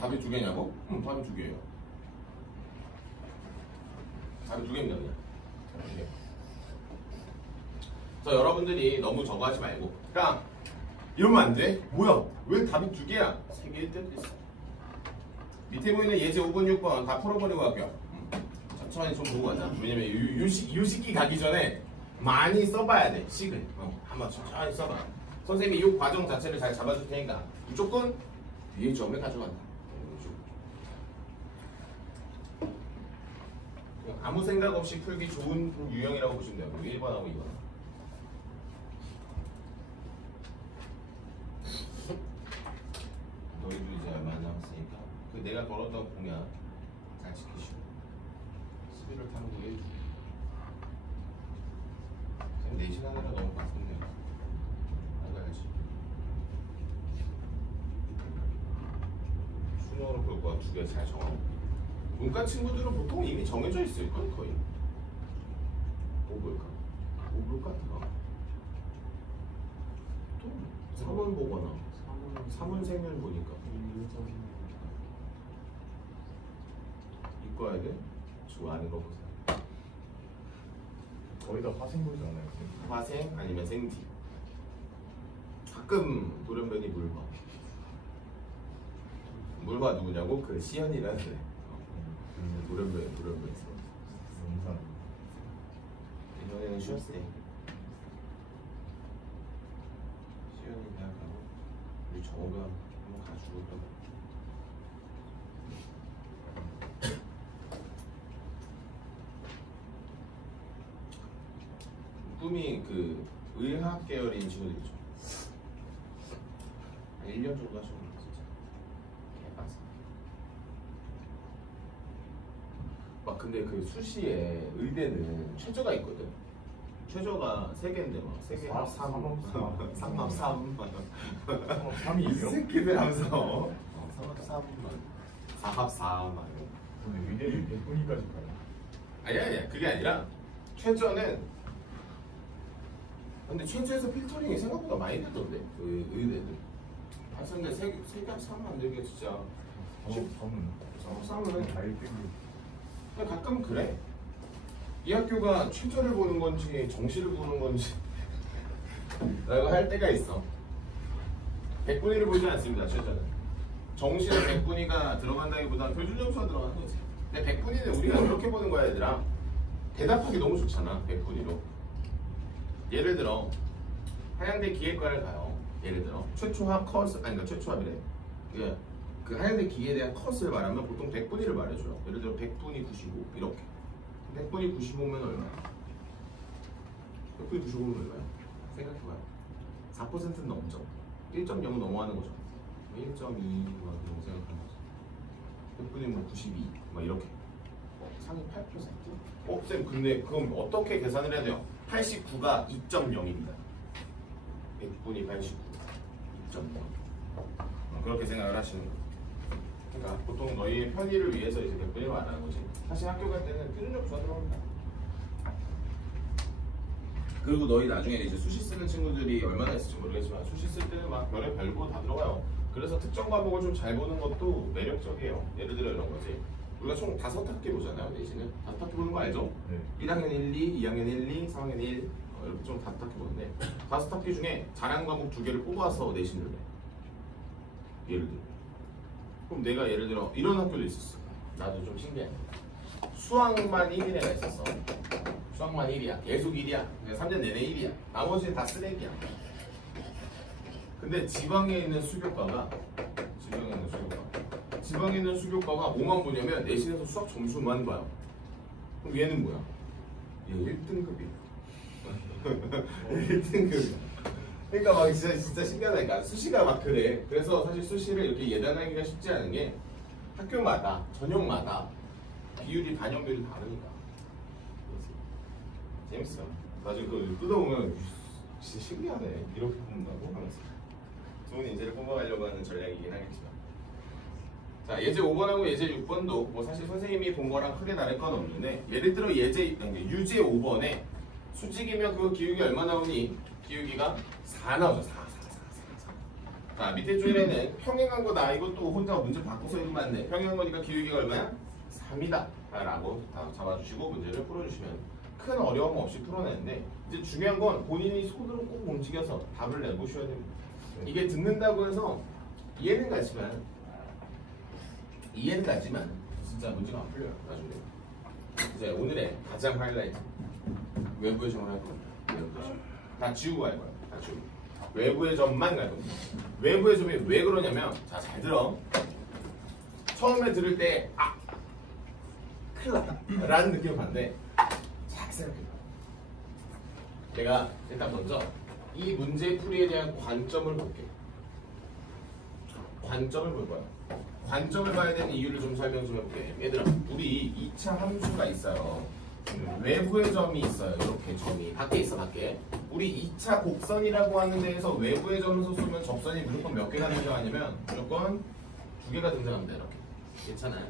답이 두 개냐고? 응, 답이 두 개예요. 답이 두 개입니다, 그냥. 두 개. 그래서 여러분들이 너무 저거 하지 말고, 그러니까 이러면 안 돼. 뭐야? 왜 답이 두 개야? 세 개일 때도 있어. 밑에 보이는 예제 5번, 6번 다 풀어버리고 갈게요. 천천히 좀 보고 가자. 왜냐면 요식기 가기 전에 많이 써봐야 돼. 식을. 한번 천천히 써봐. 선생님이 이 과정 자체를 잘 잡아줄 테니까 무조건 위의 점을 가져간다. 아무 생각 없이 풀기 좋은 유형이라고 보시면 돼요. 1번하고 2번. 너희도 이제 얼마 안 남았으니까 그 내가 걸었던 공약 잘 지키시고 11월 타는 거 1주. 쌤 4시간 하느라 너무 빡셌네요. 나가야지. 수능으로 볼 거야. 두 개 잘 정하고. 문과 친구들은 보통 이미 정해져 있을걸 거의. 뭐 볼까? 뭐 볼까? 또 3원 보거나 3원 생명 보니까 이거 해야 돼? 좋아하는 거 보세요. 거의 다 화생물이지 않아요? 화생 아니면 생지. 가끔 돌연변이 물과. 물과 누구냐고? 그 시연이라는 애. 돌연변이 있어. 영상. 예전에는 쉬었을 때 시연이 대학 가고 우리 정우가 한번 가주고 또 꿈이 그 의학 계열인 친구들이죠. 한 1년 정도 하시면 돼요, 진짜. 개빡세. 막 근데 그 수시에 의대는 최저가 있거든. 최저가 3개인데 막 3개 합 3, 3합 3, 3이에요? 새끼들 하면서 3합 3, 4합 4 막. 근데 의대를 100분위까지 가요. 아니야 그게 아니라 최저는 근데 최저에서 필터링이 생각보다 많이 됐던데 그 의대들. 아 근데 3개 합 3 만들기 진짜 3은 3합 3은 다 1등급. 그냥 가끔 그래. 이 학교가 최저를 보는 건지 정시를 보는 건지 라고 할 때가 있어. 100분위를 보지 않습니다. 최저는 정시는 100분위가 들어간다기보다 표준 점수가 들어가는 거지. 근데 100분위는 우리가 이렇게 보는 거야 얘들아. 대답하기 너무 좋잖아 100분위로. 예를 들어 하양대 기계과를 가요. 예를 들어 최초합 컷 아니 최초합이래. 그 하양대 기계에 대한 컷을 말하면 보통 100분위를 말해줘요. 예를 들어 100분위 95 이렇게. 100분위 95면 얼마야? 100분위 95면 얼마야? 생각해봐요. 4%는 넘죠. 1.0은 넘어가는 거죠. 1.2 막 이런 생각하는 거죠. 100분위 뭐 92, 막 이렇게. 상위 8%? 쌤 근데 그럼 어떻게 계산을 해야 돼요? 89가 2.0입니다. 100분위 89, 2.0. 그렇게 생각을 하시는 거예요. 그러니까 보통 너희의 편의를 위해서 이제 100분위를 말하는 거지. 사실 학교 갈 때는 표준 점수가 들어갑니다. 그리고 너희 나중에 이제 수시 쓰는 친구들이 얼마나 있을지 모르겠지만 수시 쓸 때는 막 별거 다 들어가요. 그래서 특정 과목을 좀 잘 보는 것도 매력적이에요. 예를 들어 이런 거지. 우리가 총 5학기 보잖아요. 내신은 5학기 보는 거 알죠? 네. 1학년 1, 2, 2학년 1, 2, 3학년 1 이렇게 좀 5학기 보는데 5학기 중에 잘하는 과목 2개를 뽑아서 내신을 내. 예를 들어. 그럼 내가 예를 들어 이런 학교도 있었어. 나도 좀 신기해. 수학만 1인 애가 있었어. 수학만 1이야. 계속 1이야. 3년 내내 1이야. 나머지는 다 쓰레기야. 근데 지방에 있는 수교과가 지방에 있는 수교과가 뭐만 보냐면 내신에서 수학 점수만 봐요. 그럼 얘는 뭐야? 얘 1등급이야. 1등급이야. 그러니까 막 진짜 신기하다니까. 수시가 막 그래. 그래서 사실 수시를 이렇게 예단하기가 쉽지 않은 게 학교마다 전형마다 비율이 반영비율이 다르니까. 재밌어. 나중에 그걸 뜯어보면 진짜 신기하네. 이렇게 뽑는다고 하면서 좋은 인재를 뽑아가려고 하는 전략이긴 하겠지만. 자, 예제 5번하고 예제 6번도 뭐 사실 선생님이 본 거랑 크게 다를 건 없는데 예를 들어 유제 5번에 수직이면 그 기울기 얼마 나오니? 기울기가 4 나오죠. 4. 자, 밑에 줄에는 평행한 거다. 이것도 혼자 문제 바꿔서 읽으면 안 돼. 평행한 거니까 기울기가 얼마야? 3이다. 라고 다 잡아주시고 문제를 풀어주시면 큰 어려움 없이 풀어내는데 이제 중요한 건 본인이 손으로 꼭 움직여서 답을 내보셔야 됩니다. 이게 듣는다고 해서 이해는 가지만 진짜 문제가 안 풀려요. 나중에. 이제 오늘의 가장 하이라이트 외부의 점을 할 겁니다. 외부의 점. 다 지우고 갈 거야. 다 지우고. 외부의 점만 갈 겁니다. 외부의 점이 왜 그러냐면 자, 잘 들어. 처음에 들을 때 큰일 났다 라는 느낌을 받는데 잘 생각해봐. 내가 일단 먼저 이 문제 풀이에 대한 관점을 볼게. 관점을 볼 거야. 관점을 봐야 되는 이유를 좀 설명 좀 해볼게. 얘들아, 우리 2차 함수가 있어요. 외부의 점이 있어요. 이렇게 점이 밖에 있어. 밖에. 우리 2차 곡선이라고 하는 데에서 외부의 점을 쓰면 접선이 무조건 몇 개가 등장하냐면 무조건 2개가 등장합니다. 이렇게. 괜찮아요?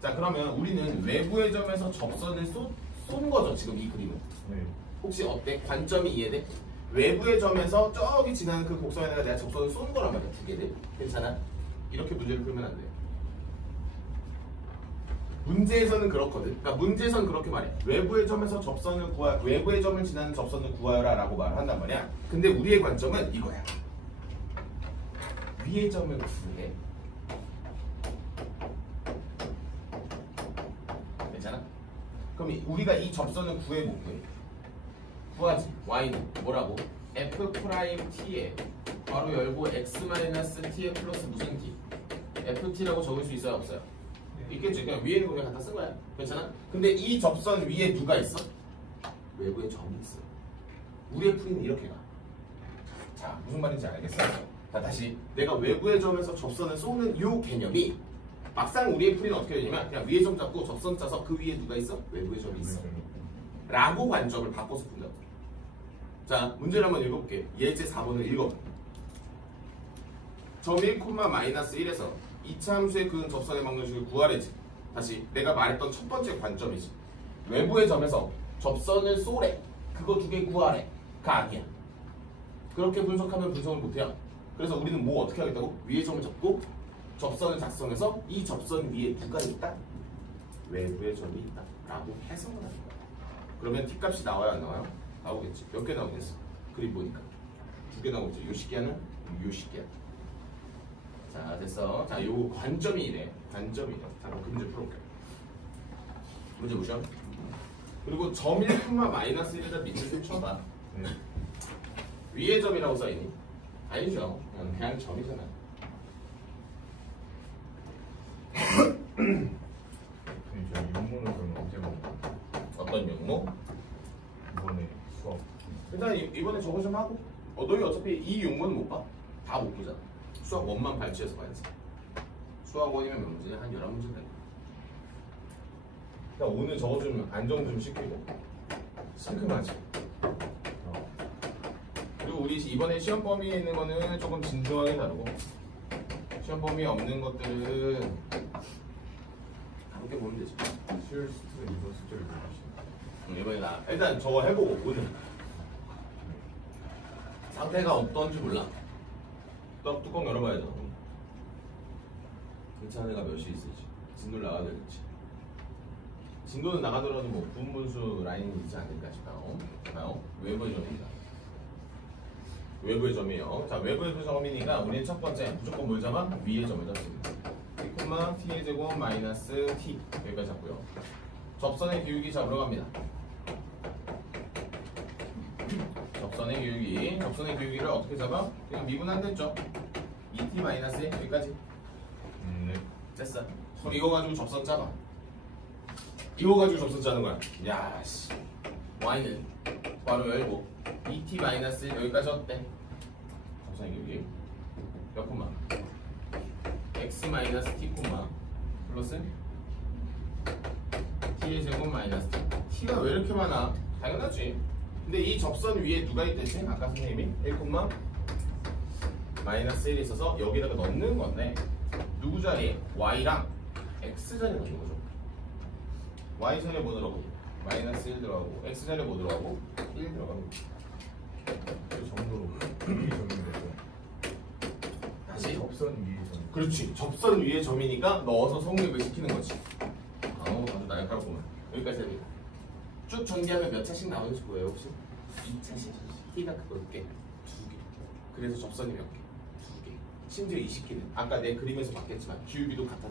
자, 그러면 우리는 외부의 점에서 접선을 쏜 거죠. 지금 이 그림은. 네. 혹시 어때? 관점이 이해돼? 외부의 점에서 저기 지나는 그 곡선에다가 내가 접선을 쏜 거란 말이야. 2개를. 괜찮아? 이렇게 문제를 풀면 안 돼요. 문제에서는 그렇거든. 그러니까 문제에서는 그렇게 말해. 외부의 점에서 접선을 외부의 점을 지나는 접선을 구하여라라고 말을 한단 말이야. 근데 우리의 관점은 이거야. 위의 점을 구해. 괜찮아? 그럼 우리가 이 접선을 구해 못 구해? 구하지. y는 뭐라고? f''t에 바로 열고 x-t에 플러스 무슨 t? ft라고 적을 수 있어요? 없어요? 있겠지. 그냥 위에 있는 거 그냥 갖다 쓴 거야. 괜찮아? 근데 이 접선 위에 누가 있어? 외부에 점이 있어. 우리의 풀이는 이렇게 가. 자, 무슨 말인지 알겠어? 자, 다시 내가 외부의 점에서 접선을 쏘는 이 개념이 막상 우리의 풀이는 어떻게 되냐면 그냥 위에 점 잡고 접선 짜서 그 위에 누가 있어? 외부의 점이 있어. 라고 관점을 바꿔서 푼다고. 자, 문제를 한번 읽어볼게. 예제 4번을 읽어봐. 점 1, 마이너스 1에서 이차함수의 그 접선의 방정식을 구하래지. 다시 내가 말했던 첫 번째 관점이지. 외부의 점에서 접선을 쏘래. 그거 두 개 구하래. 가 아니야. 그렇게 분석하면 분석을 못해요. 그래서 우리는 뭐 어떻게 하겠다고? 위의 점을 잡고 접선을 작성해서 이 접선 위에 누가 있다? 외부의 점이 있다. 라고 해석을 하는 거야. 그러면 t값이 나와요 안 나와요? 나오겠지. 몇 개 나오겠어? 그림 보니까. 2개 나오겠지. 요 식기 하나, 요 식기 하나. 자, 됐어. 자, 요 관점이 이래. 관점이 이래. 자, 그럼 그 문제 풀어볼게요. 문제 보셔. 그리고 점 1, 마이너스 1에다 밑을 좀 쳐봐. 위의 점이라고 써있니? 아니죠. 그냥 점이잖아. 선생님 저 육문을 그럼 언제 먹어요? 어떤 용모? 이번에 수업 일단 이번에 저거 좀 하고. 너희 어차피 이 용모는 못 봐. 다 못 보잖아. 수학 원만 발췌해서 봐야지. 수학 원이면 몇 문제? 한 11문제 돼. 그냥 오늘 저거 좀 안정 좀 시키고. 상큼하지. 그리고 우리 이번에 시험 범위에 있는 거는 조금 진중하게 다루고 시험 범위에 없는 것들은 함께 보면 되지. 수열 수트 이번 숙제를 보시죠. 이번에 나 일단 저거 해보고 오늘 상태가 어떤지 몰라. 뚜껑 열어봐야죠. 괜찮은 애가 몇이 있을지 진도를 나가야 될지. 진도는 나가더라도 뭐 분분수 라인이 있지 않을까 싶어요. 외부의 점입니다. 외부의 점이에요. 자, 외부의 점이니까 우리는 첫 번째 무조건 뭘 잡아? 위의 점을 잡습니다. t, t의 제곱 마이너스 t 여기까지 잡고요. 접선의 기울기 잡으러 갑니다. 접선의 기울기를 어떻게 잡아? 그냥 미분한댔죠. 2t 마이너스 1 여기까지. 네. 됐어. 그럼 이거 가지고 접선 짜봐. 이거 가지고 접선 짜는 거야. 야, 씨. y는 바로 열고 2t 마이너스 1 여기까지 어때? 접선의 기울기 몇 콤마? x 마이너스 t 콤마 플러스 t의 제곱 마이너스 t. t가 왜 이렇게 많아? 당연하지. 근데 이 접선 위에 누가 있댔지? 아까 선생님이 1 콤마 마이너스 1이 있어서 여기다가 넣는 건데 누구 자리에? y랑 x 자리에 넣는 거죠. y 자리에 뭐 들어가고? 마이너스 1 들어가고 x 자리에 뭐 들어가고? 1 들어가고. 그 정도로 위의 점인데서 다시 접선 위의 점. 그렇지. 접선 위에 점이니까 넣어서 성립을 시키는 거지. 아주 날카롭구만. 여기까지 됩니다. 쭉 전개하면 몇 차씩 나오는지 보여요 혹시? 2차씩. t가 그렇게 2개. 그래서 접선이 몇 개? 2개. 심지어 이 식기는 아까 내 그림에서 봤겠지만 기울기도 같아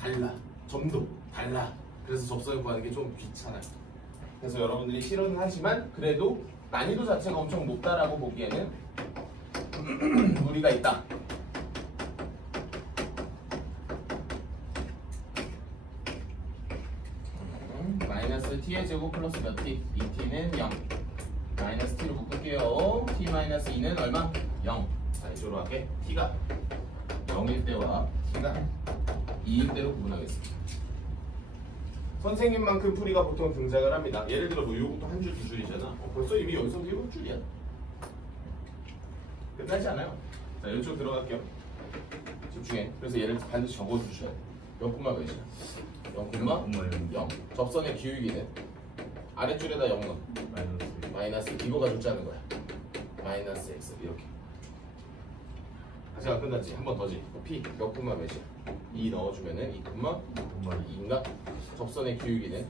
달라. 점도 달라. 그래서 접선을 구하는 게 좀 귀찮아요. 그래서 여러분들이 실험은 하지만 그래도 난이도 자체가 엄청 높다라고 보기에는 무리가 있다. 마이너스 t의 제곱 플러스 몇 t? 2t는 0. 마이너스 t로 묶을게요. t 마이너스 2는 얼마? 0. 자, 이쪽으로 할게. t가 0일 때와 t가 2일 때로 구분하겠습니다. 선생님만큼 풀이가 보통 등장을 합니다. 예를 들어 뭐 요것도 한 줄, 두 줄이잖아. 벌써 이미 여기서 7줄이야. 끝나지 않아요. 자, 이쪽 들어갈게요. 집중해. 그래서 얘를 반드시 적어주셔야 돼. 몇 콤마 몇이야? 0,0. 접선의 기울기는 아랫줄에다 0 넣어. 마이너스 이거 가지고 짜는 거야. 마이너스 x 이렇게. 아직 안 끝났지? 한 번 더지. p 몇 콤마 몇이야? 2 넣어주면은 2 콤마 2인가? 접선의 기울기는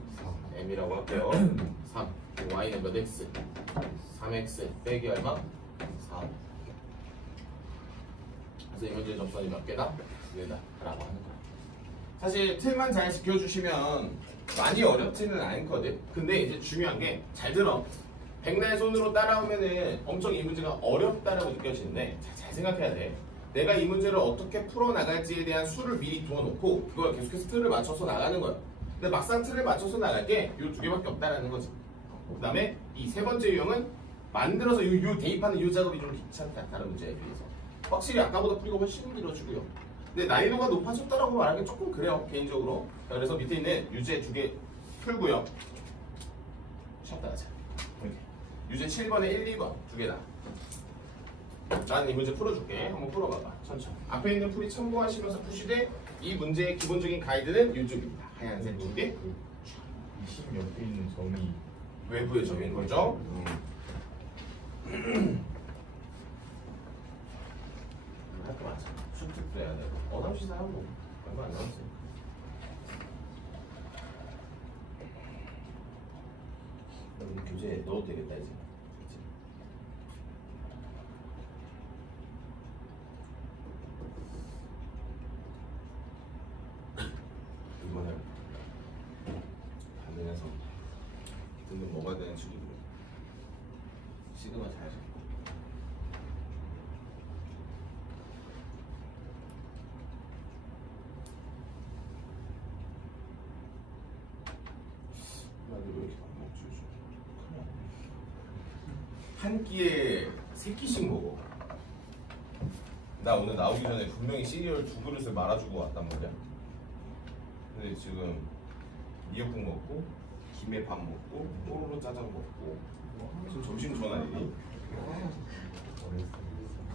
m이라고 할게요. 3. y는 몇 x? 3x 빼기 얼마? 4. 그래서 이 문제의 접선이 몇 개다? 2개다 라고 하는 거야. 사실 틀만 잘 지켜주시면 많이 어렵지는 않거든. 근데 이제 중요한 게 잘 들어. 백날 손으로 따라오면은 엄청 이 문제가 어렵다라고 느껴지는데 잘 생각해야 돼. 내가 이 문제를 어떻게 풀어나갈지에 대한 수를 미리 두어놓고 그걸 계속해서 틀을 맞춰서 나가는 거야. 근데 막상 틀을 맞춰서 나갈 게 이 두 개밖에 없다라는 거지. 그 다음에 이 세 번째 유형은 만들어서 요 대입하는 이 작업이 좀 귀찮다. 다른 문제에 비해서. 확실히 아까보다 풀이가 훨씬 힘들어지고요. 근데 난이도가 높아졌다라고 말하기 조금 그래요. 개인적으로. 자, 그래서 밑에 있는 유제 두 개 풀고요. 쉬었다 하자. 유제 7번에 1, 2번 두 개다. 난 이 문제 풀어줄게. 한번 풀어봐봐. 천천히. 앞에 있는 풀이 참고하시면서 푸시되 이 문제의 기본적인 가이드는 이쪽입니다. 하얀색 두 개. 20 옆에 있는 점이 외부의 점인 거죠. 할거 많잖아. 수특도 해야 되고. 언어시사 하고 얼마 안 남았어요. 우리 교재 넣어도 되겠다 이제. 그치? 이번에 반응해서 듣는 뭐가 되는 식으로 시그마 잘 잡고. 나도 왜 이렇게 안 먹지 요즘? 한 끼에 3끼씩 먹어. 나 오늘 나오기 전에 분명히 시리얼 2그릇을 말아주고 왔단 말이야. 근데 지금 미역국 먹고 김에 밥 먹고 뽀로로 짜장 먹고 지금 점심 전화니? 큰일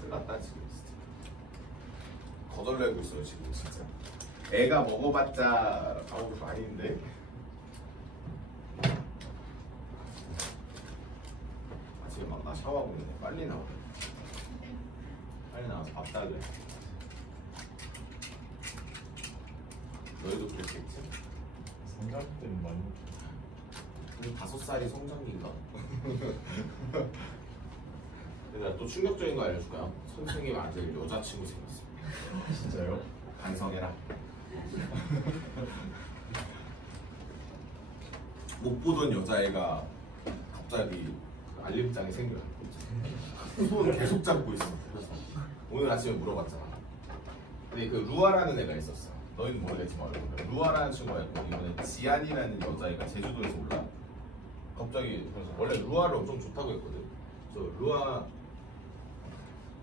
났다 지금 진짜. 거덜내고 있어요 지금 진짜. 애가 먹어봤자 아우 아닌데. 지금 막 나 샤워하고 있네. 빨리 나와. 빨리 나와서 밥 따래. 너희도 그랬겠지? 성장 때는 많이 먹죠. 우리 5살이 성장기인가? 근데 또 충격적인 거 알려줄까요? 선생님 아들 여자친구 생겼어. 진짜요? 반성해라. 못 보던 여자애가 갑자기 알림장이 생겨요. 손 계속 잡고 있어. 그래서 오늘 아침에 물어봤잖아. 근데 그 루아라는 애가 있었어. 너희는 모르겠지만 루아라는 친구가 있고 이번에 지안이라는 여자애가 제주도에서 올라. 갑자기 그래서 원래 루아를 엄청 좋다고 했거든. 그래서 루아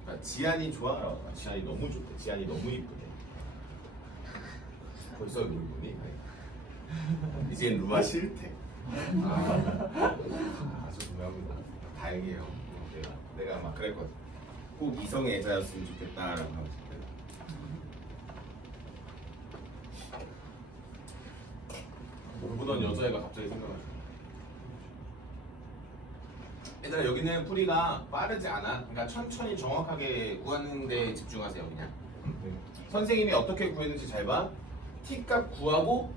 그러니까 지안이 좋아. 지안이 너무 좋대. 지안이 너무 이쁘대. 벌써 우리 보니 이젠 루아 싫대. 아주 중요합니다. 다행이에요. 내가 막 그랬거든. 꼭 이성 애자였으면 좋겠다라고 하고 싶대. 못 보던 여자애가 갑자기 생각나죠. 얘들아 여기는 풀이가 빠르지 않아. 그러니까 천천히 정확하게 구하는 데 집중하세요 그냥. 선생님이 어떻게 구했는지 잘 봐. t값 구하고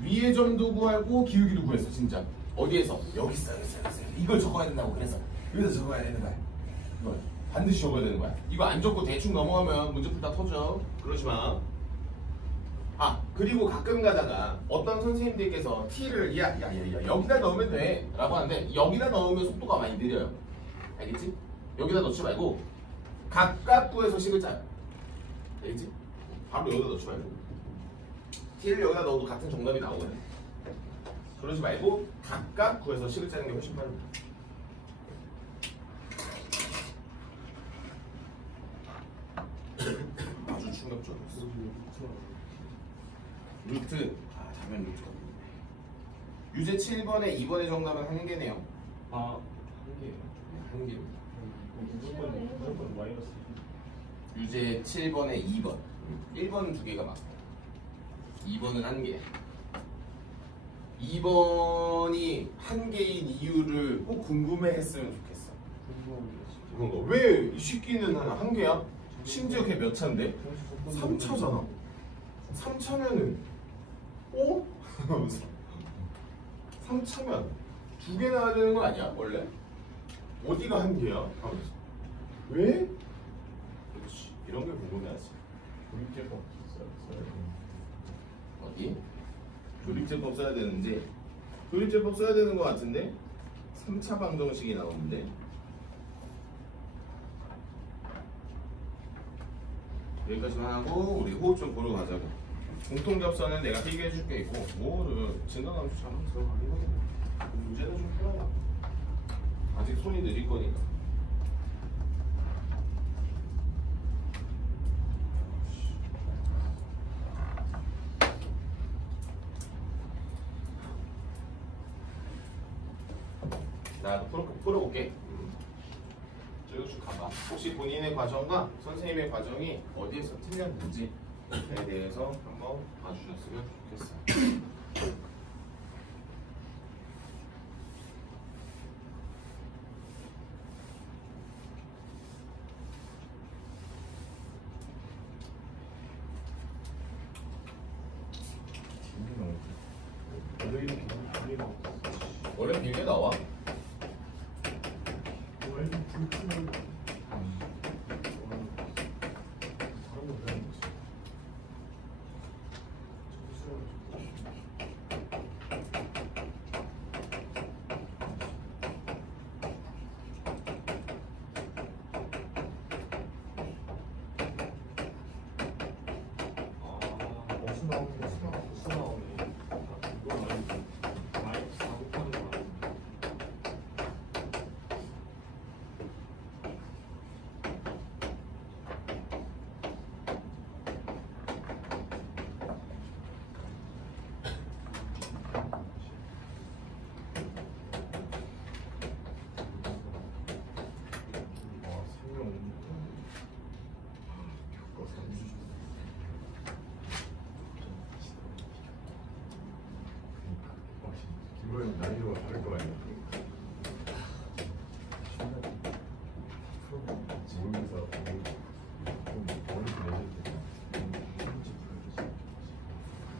위의 점도 구하고 기울기도 구했어 진짜. 어디에서? 여기 있어. 이걸 적어야 된다고. 그래서 여기서 적어야 되는 거야. 이걸 반드시 적어야 되는 거야. 이거 안 적고 대충 넘어가면 문제 풀다 터져. 그러지 마. 아 그리고 가끔 가다가 어떤 선생님들께서 t를 야 여기다 넣으면 돼 라고 하는데 여기다 넣으면 속도가 많이 느려요. 알겠지? 여기다 넣지 말고 각각 구해서 식을 짜요. 알겠지? 바로 여기다 넣지 말고 t를 여기다 넣어도 같은 정답이 나오거든. 그러지 말고 각각 구해서 식을 짜는 게 훨씬 빠릅니다. 아주 충격적이었어. 루트 당연 루트가 없네. 유제 7번에 2번의 정답은 한 개네요. 한 개예요. 한 개. 무조건 마이너스. 유제 7번에 2번. 1번은 2개가 맞고 2번은 1개. 2번이 1개인 이유를 꼭 궁금해했으면 좋겠어. 그런 거. 왜 이 식기는 한 개야? 심지어 걔 몇 차인데? 3차잖아. 3차면은 3차면 2개 나와야 되는 거 아니야 원래? 어디가 1개야? 왜? 그렇지. 이런 게 궁금해하지. 조립제법 써야 어디? 조립제법 써야 되는지 조립제법 써야 되는 거 같은데 3차 방정식이 나오는데 여기까지만 하고 우리 호흡 좀 보러 가자고. 공통접선은 내가 필기해 줄 게 있고 뭐를 진단함수 잘 들어가긴 하겠네. 문제는 좀 풀어야 아직 손이 느릴 거니까. 자, 풀어볼게. 쭉 가봐. 혹시 본인의 과정과 선생님의 과정이 어디에서 틀렸는지에 대해서 한번 봐주셨으면 좋겠어요. 원래 비밀 나와. 이거는 난이도가 다를 거 아니야. 모르면서 좀 머리 내실 때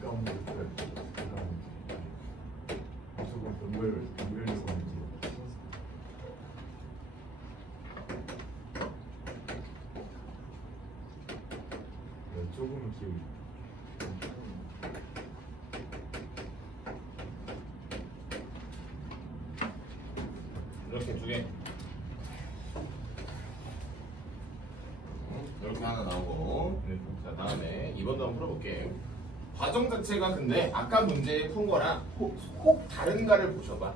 가까운 걸 써야 돼. 무조건 동별려고 하는지. 조금은 기억이. 이렇게 두 개. 이렇게 하나 나오고. 네. 자, 다음에 2번도 한번 풀어볼게. 과정 자체가 근데 아까 문제 푼 거랑 혹 다른가를 보셔봐.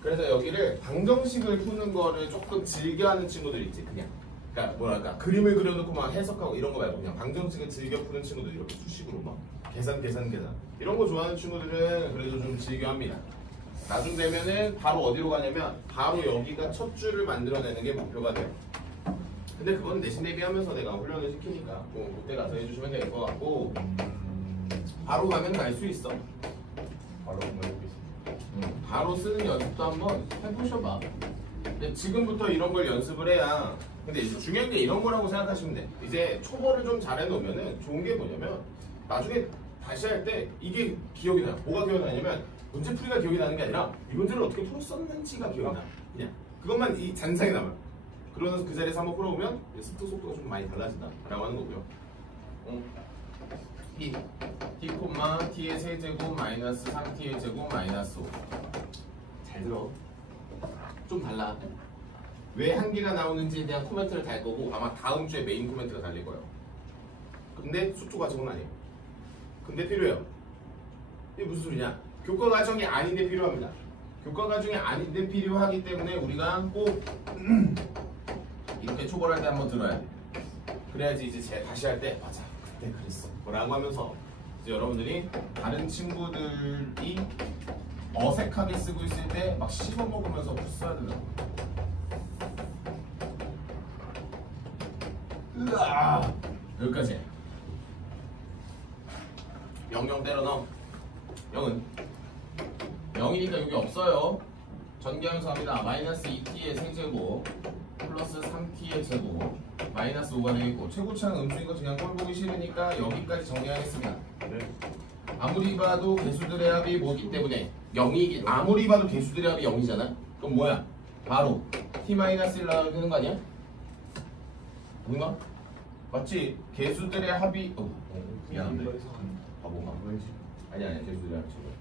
그래서 여기를 방정식을 푸는 거를 조금 즐겨하는 친구들 있지, 그냥. 그러니까 뭐랄까 그림을 그려놓고 막 해석하고 이런 거 말고 그냥 방정식을 즐겨 푸는 친구들 이렇게 수식으로 막 계산 이런 거 좋아하는 친구들은 그래도 좀 즐겨합니다. 나중 되면은 바로 어디로 가냐면 바로 여기가 첫 줄을 만들어내는 게 목표가 돼요. 근데 그건 내신 대비하면서 내가 훈련을 시키니까 뭐 그때 가서 해주시면 될 것 같고 바로 가면 갈 수 있어. 바로 한번 해보겠습니다. 바로 쓰는 연습도 한번 해보셔봐. 근데 지금부터 이런 걸 연습을 해야. 근데 이제 중요한 게 이런 거라고 생각하시면 돼. 이제 초보를 좀 잘 해놓으면은 좋은 게 뭐냐면 나중에 다시 할 때 이게 기억이 나요. 뭐가 기억이 나냐면 문제 풀이가 기억이 나는 게 아니라 이 문제를 어떻게 풀었었는지가 기억이 나. 그냥 그것만 이 잔상이 남아요. 그러면서 그 자리에서 한번 풀어보면 습득 속도가 좀 많이 달라진다 라고 하는 거고요. t t의 세제곱 마이너스 3t의 제곱 마이너스 5. 잘 들어. 좀 달라. 왜 한 개가 나오는지에 대한 코멘트를 달 거고 아마 다음 주에 메인 코멘트가 달릴 거예요. 근데 수투 과정은 아니에요. 근데 필요해요. 이게 무슨 소리냐? 교과 과정이 아닌데 필요합니다. 교과 과정이 아닌데 필요하기 때문에 우리가 꼭 이렇게 초벌할 때 한번 들어야 돼. 그래야지 이제 다시 할 때 맞아 그때 그랬어 라고 하면서 이제 여러분들이 다른 친구들이 어색하게 쓰고 있을 때 막 씹어 먹으면서 써야 된다고. 으아! 여기까지. 0 때려 넣어. 0은 0이니까 여기 없어요. 전개함수합니다. 마이너스 2t의 세제곱 플러스 3t의 제곱 마이너스 5가 되겠고 최고차는 음수인 거 그냥 꼴 보기 싫으니까 여기까지 정리하겠습니다. 네. 아무리 봐도 개수들의 합이 뭐기 때문에 0이 아무리 봐도 개수들의 합이 0이잖아. 그럼 뭐야? 바로 t-1 나와야 되는 거 아니야? 뭔가? 맞지? 개수들의 합이 미안한데 바본가? 아니야 개수들의 합 지금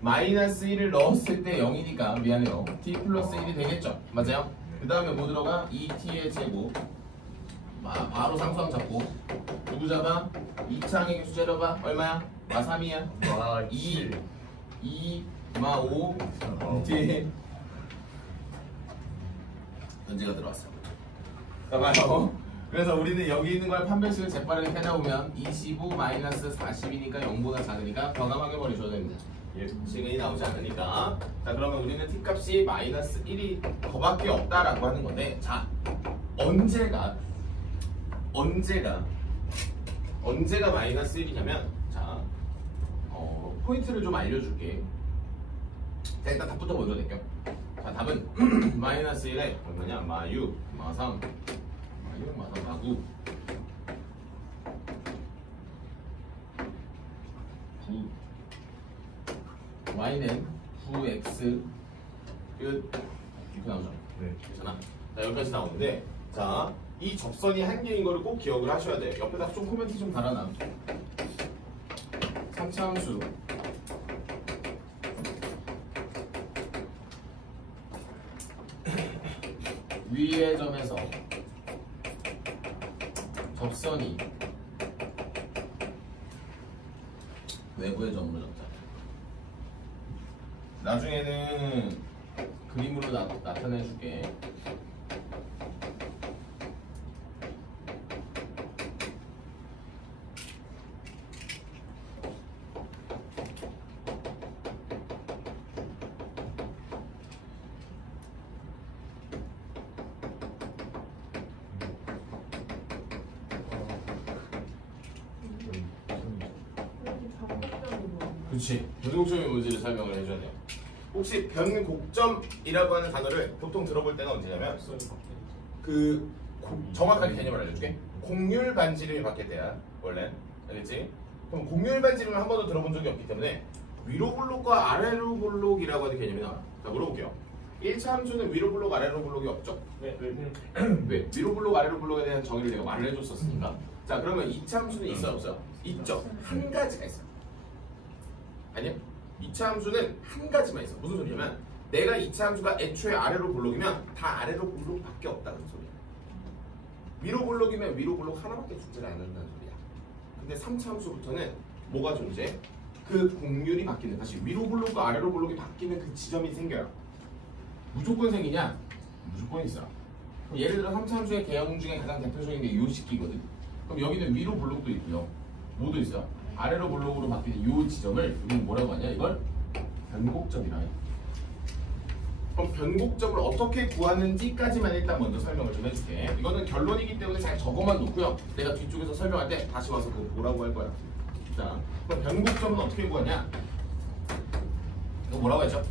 마이너스 1을 넣었을 때 0이니까 미안해요. t 플러스 1이 되겠죠? 맞아요? 그 다음에 뭐 들어가? 2t의 제곱 바로 상수함 잡고 누구 잡아? 2창의 개수 재려봐. 얼마야? 마 3이야. 와, 2 마 5 t 문제가 들어왔어. 봐봐요. 그래서 우리는 여기 있는 걸 판별식을 재빠르게 해나오면 25 마이너스 40이니까 0보다 작으니까 변함하게 버리셔야 됩니다. 예. 시그널이 나오지 않으니까. 자, 그러면 우리는 t값이 마이너스 1이 더밖에 없다라고 하는 건데, 자, 언제가 마이너스 1이냐면, 자, 포인트를 좀 알려줄게. 자, 일단 답부터 먼저 낼게요. 자, 답은 마이너스 1에 얼마냐? 마유, 마삼, 마구 9 y는 9x 끝 이렇게 나오죠. 네. 괜찮아? 자, 여기까지 나오는데, 자, 이 접선이 한 개인 거를 꼭 기억을 하셔야 돼요. 옆에다 좀 코멘트 좀 달아놔. 3차 함수 위의 점에서 접선이 외부의 점으로 잡자. 나중에는 그림으로 나타내 줄게. 여기 반복점으로. 그렇지. 변곡점의 문제를 설명을 해줘야 돼요. 혹시 변곡점이라고 하는 단어를 보통 들어볼 때가 언제냐면 정확하게 개념을 알려줄게. 곡률 반지름이 바뀌어야 원래 알겠지? 그럼 곡률 반지름을 한 번도 들어본 적이 없기 때문에 위로 블록과 아래로 블록이라고 하는 개념이 나와요. 자, 물어볼게요. 1차 함수는 위로 블록 아래로 블록이 없죠? 네. 왜? 위로 블록 아래로 블록에 대한 정의를 내가 말을 해줬었으니까. 자, 그러면 2차 함수는 있어요 없어요? 있죠. 한 가지가 있어. 아니요? 2차 함수는 한 가지만 있어. 무슨 소리냐면 내가 2차 함수가 애초에 아래로 블록이면 다 아래로 블록밖에 없다는 소리야. 위로 블록이면 위로 블록 하나밖에 존재를 안 한다는 소리야. 근데 3차 함수부터는 뭐가 존재? 그 곡률이 바뀌는, 다시 위로 블록과 아래로 블록이 바뀌는 그 지점이 생겨요. 무조건 생기냐? 무조건 있어. 그럼 예를 들어 3차 함수의 개형 중에 가장 대표적인 게 요 식기거든. 그럼 여기는 위로 블록도 있고요. 뭐도 있어요? 아래로 블록으로 바뀌는 요 지점을 우리는 뭐라고 하냐? 이걸 변곡점이라 해. 그럼 변곡점을 어떻게 구하는지까지만 일단 먼저 설명을 좀 해줄게. 이거는 결론이기 때문에 잘 적어만 놓고요. 내가 뒤쪽에서 설명할 때 다시 와서 그거 보라고 할 거야. 자, 그럼 변곡점은 어떻게 구하냐? 이거 뭐라고 했죠?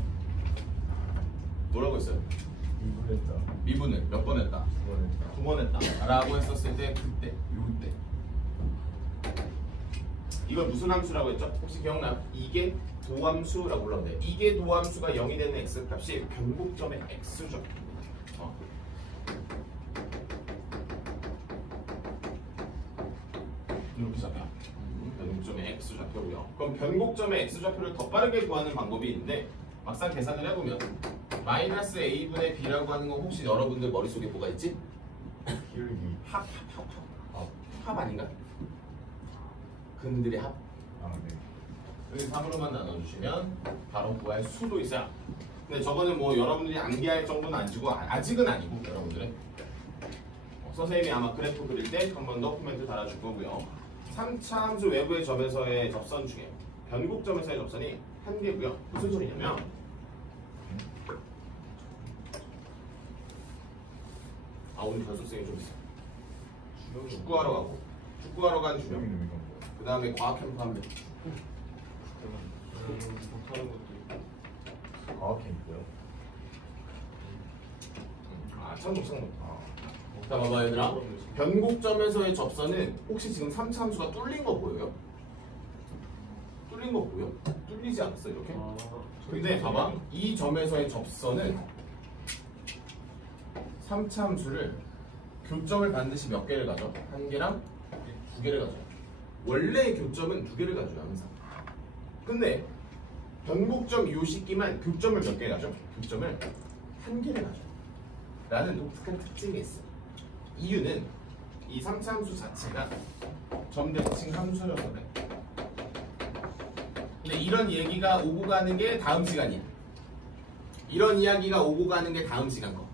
뭐라고 했어요? 미분했다. 미분을 몇 번 했다? 2번 했다. 2번 했다 라고 했었을 때 그때 요때 이걸 무슨 함수라고 했죠? 혹시 기억나요? 이게 도함수라고 불렀는데 이게 도함수가 0이 되는 x값이 변곡점의 x죠. 이렇게 잡혀. 변곡점의 x좌표고요. 그럼 변곡점의 x좌표를 더 빠르게 구하는 방법이 있는데 막상 계산을 해보면 마이너스 a분의 b라고 하는 거 혹시 여러분들 머릿속에 뭐가 있지? 기울기. 합 아닌가? 근들의 합. 아, 네. 여기 3으로만 나눠주시면 바로 구할 수도 있어요. 근데 저거는 뭐 여러분들이 암기할 정도는 아니고 아직은 아니고 여러분들은 선생님이 아마 그래프 그릴 때 한 번 더 코멘트 달아줄 거고요. 3차 함수 외부의 점에서의 접선 중에 변곡점에서의 접선이 한 개고요. 무슨 소리냐면 오늘 견습생이 좀 있어. 축구하러 가고 축구하러 간 주명. 주명이는 이건 뭐야? 그 다음에 과학 캠프 한 명. 못하는 것도 있고. 과학 캠프요? 참고. 자, 봐봐 얘들아. 변곡점에서의 접선은 혹시 지금 3차 함수가 뚫린 거 보여요? 뚫린 거 보여? 뚫리지 않았어 이렇게? 근데 봐봐 이 점에서의 접선은 3차 함수를 교점을 반드시 몇 개를 가져? 한 개랑 두 개를 가져. 원래 교점은 두 개를 가져요 항상. 근데 변곡점 요식기만 교점을 몇 개 가져? 교점을 한 개를 가져. 라는 독특한 특징이 있어. 이유는 이 3차 함수 자체가 점대칭 함수여서 그래. 근데 이런 얘기가 오고 가는 게 다음 시간이야. 이런 이야기가 오고 가는 게 다음 시간 거.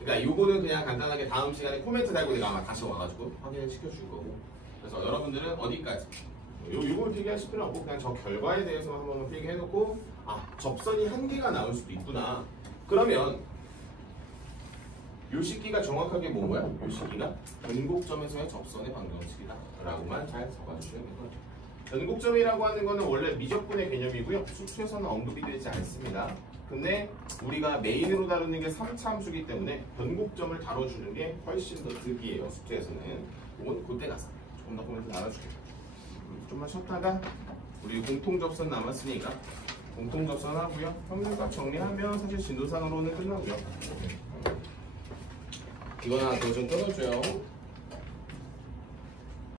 그러니까 요거는 그냥 간단하게 다음 시간에 코멘트 달고 내가 아마 다시 와가지고 확인을 시켜줄 거고. 그래서 여러분들은 어디까지? 요걸 필기하실 필요 없고 그냥 저 결과에 대해서만 한 번만 필기해놓고 접선이 한 개가 나올 수도 있구나. 그러면 요 식기가 정확하게 뭔 거야? 요 식기가 변곡점에서의 접선의 방정식이다 라고만 잘 적어주시면 될 거죠. 변곡점이라고 하는 거는 원래 미적분의 개념이고요. 수투에서는 언급이 되지 않습니다. 근데 우리가 메인으로 다루는 게 3차 함수기 때문에 변곡점을 다뤄주는 게 훨씬 더 득이에요. 수투에서는. 그건 그때 가서 조금 더 코멘트 나눠줄게요. 좀만 쉬었다가 우리 공통접선 남았으니까 공통접선 하고요. 평균값 정리하면 사실 진도상으로는 끝나고요. 이거 하나 더 좀 끊어줘요.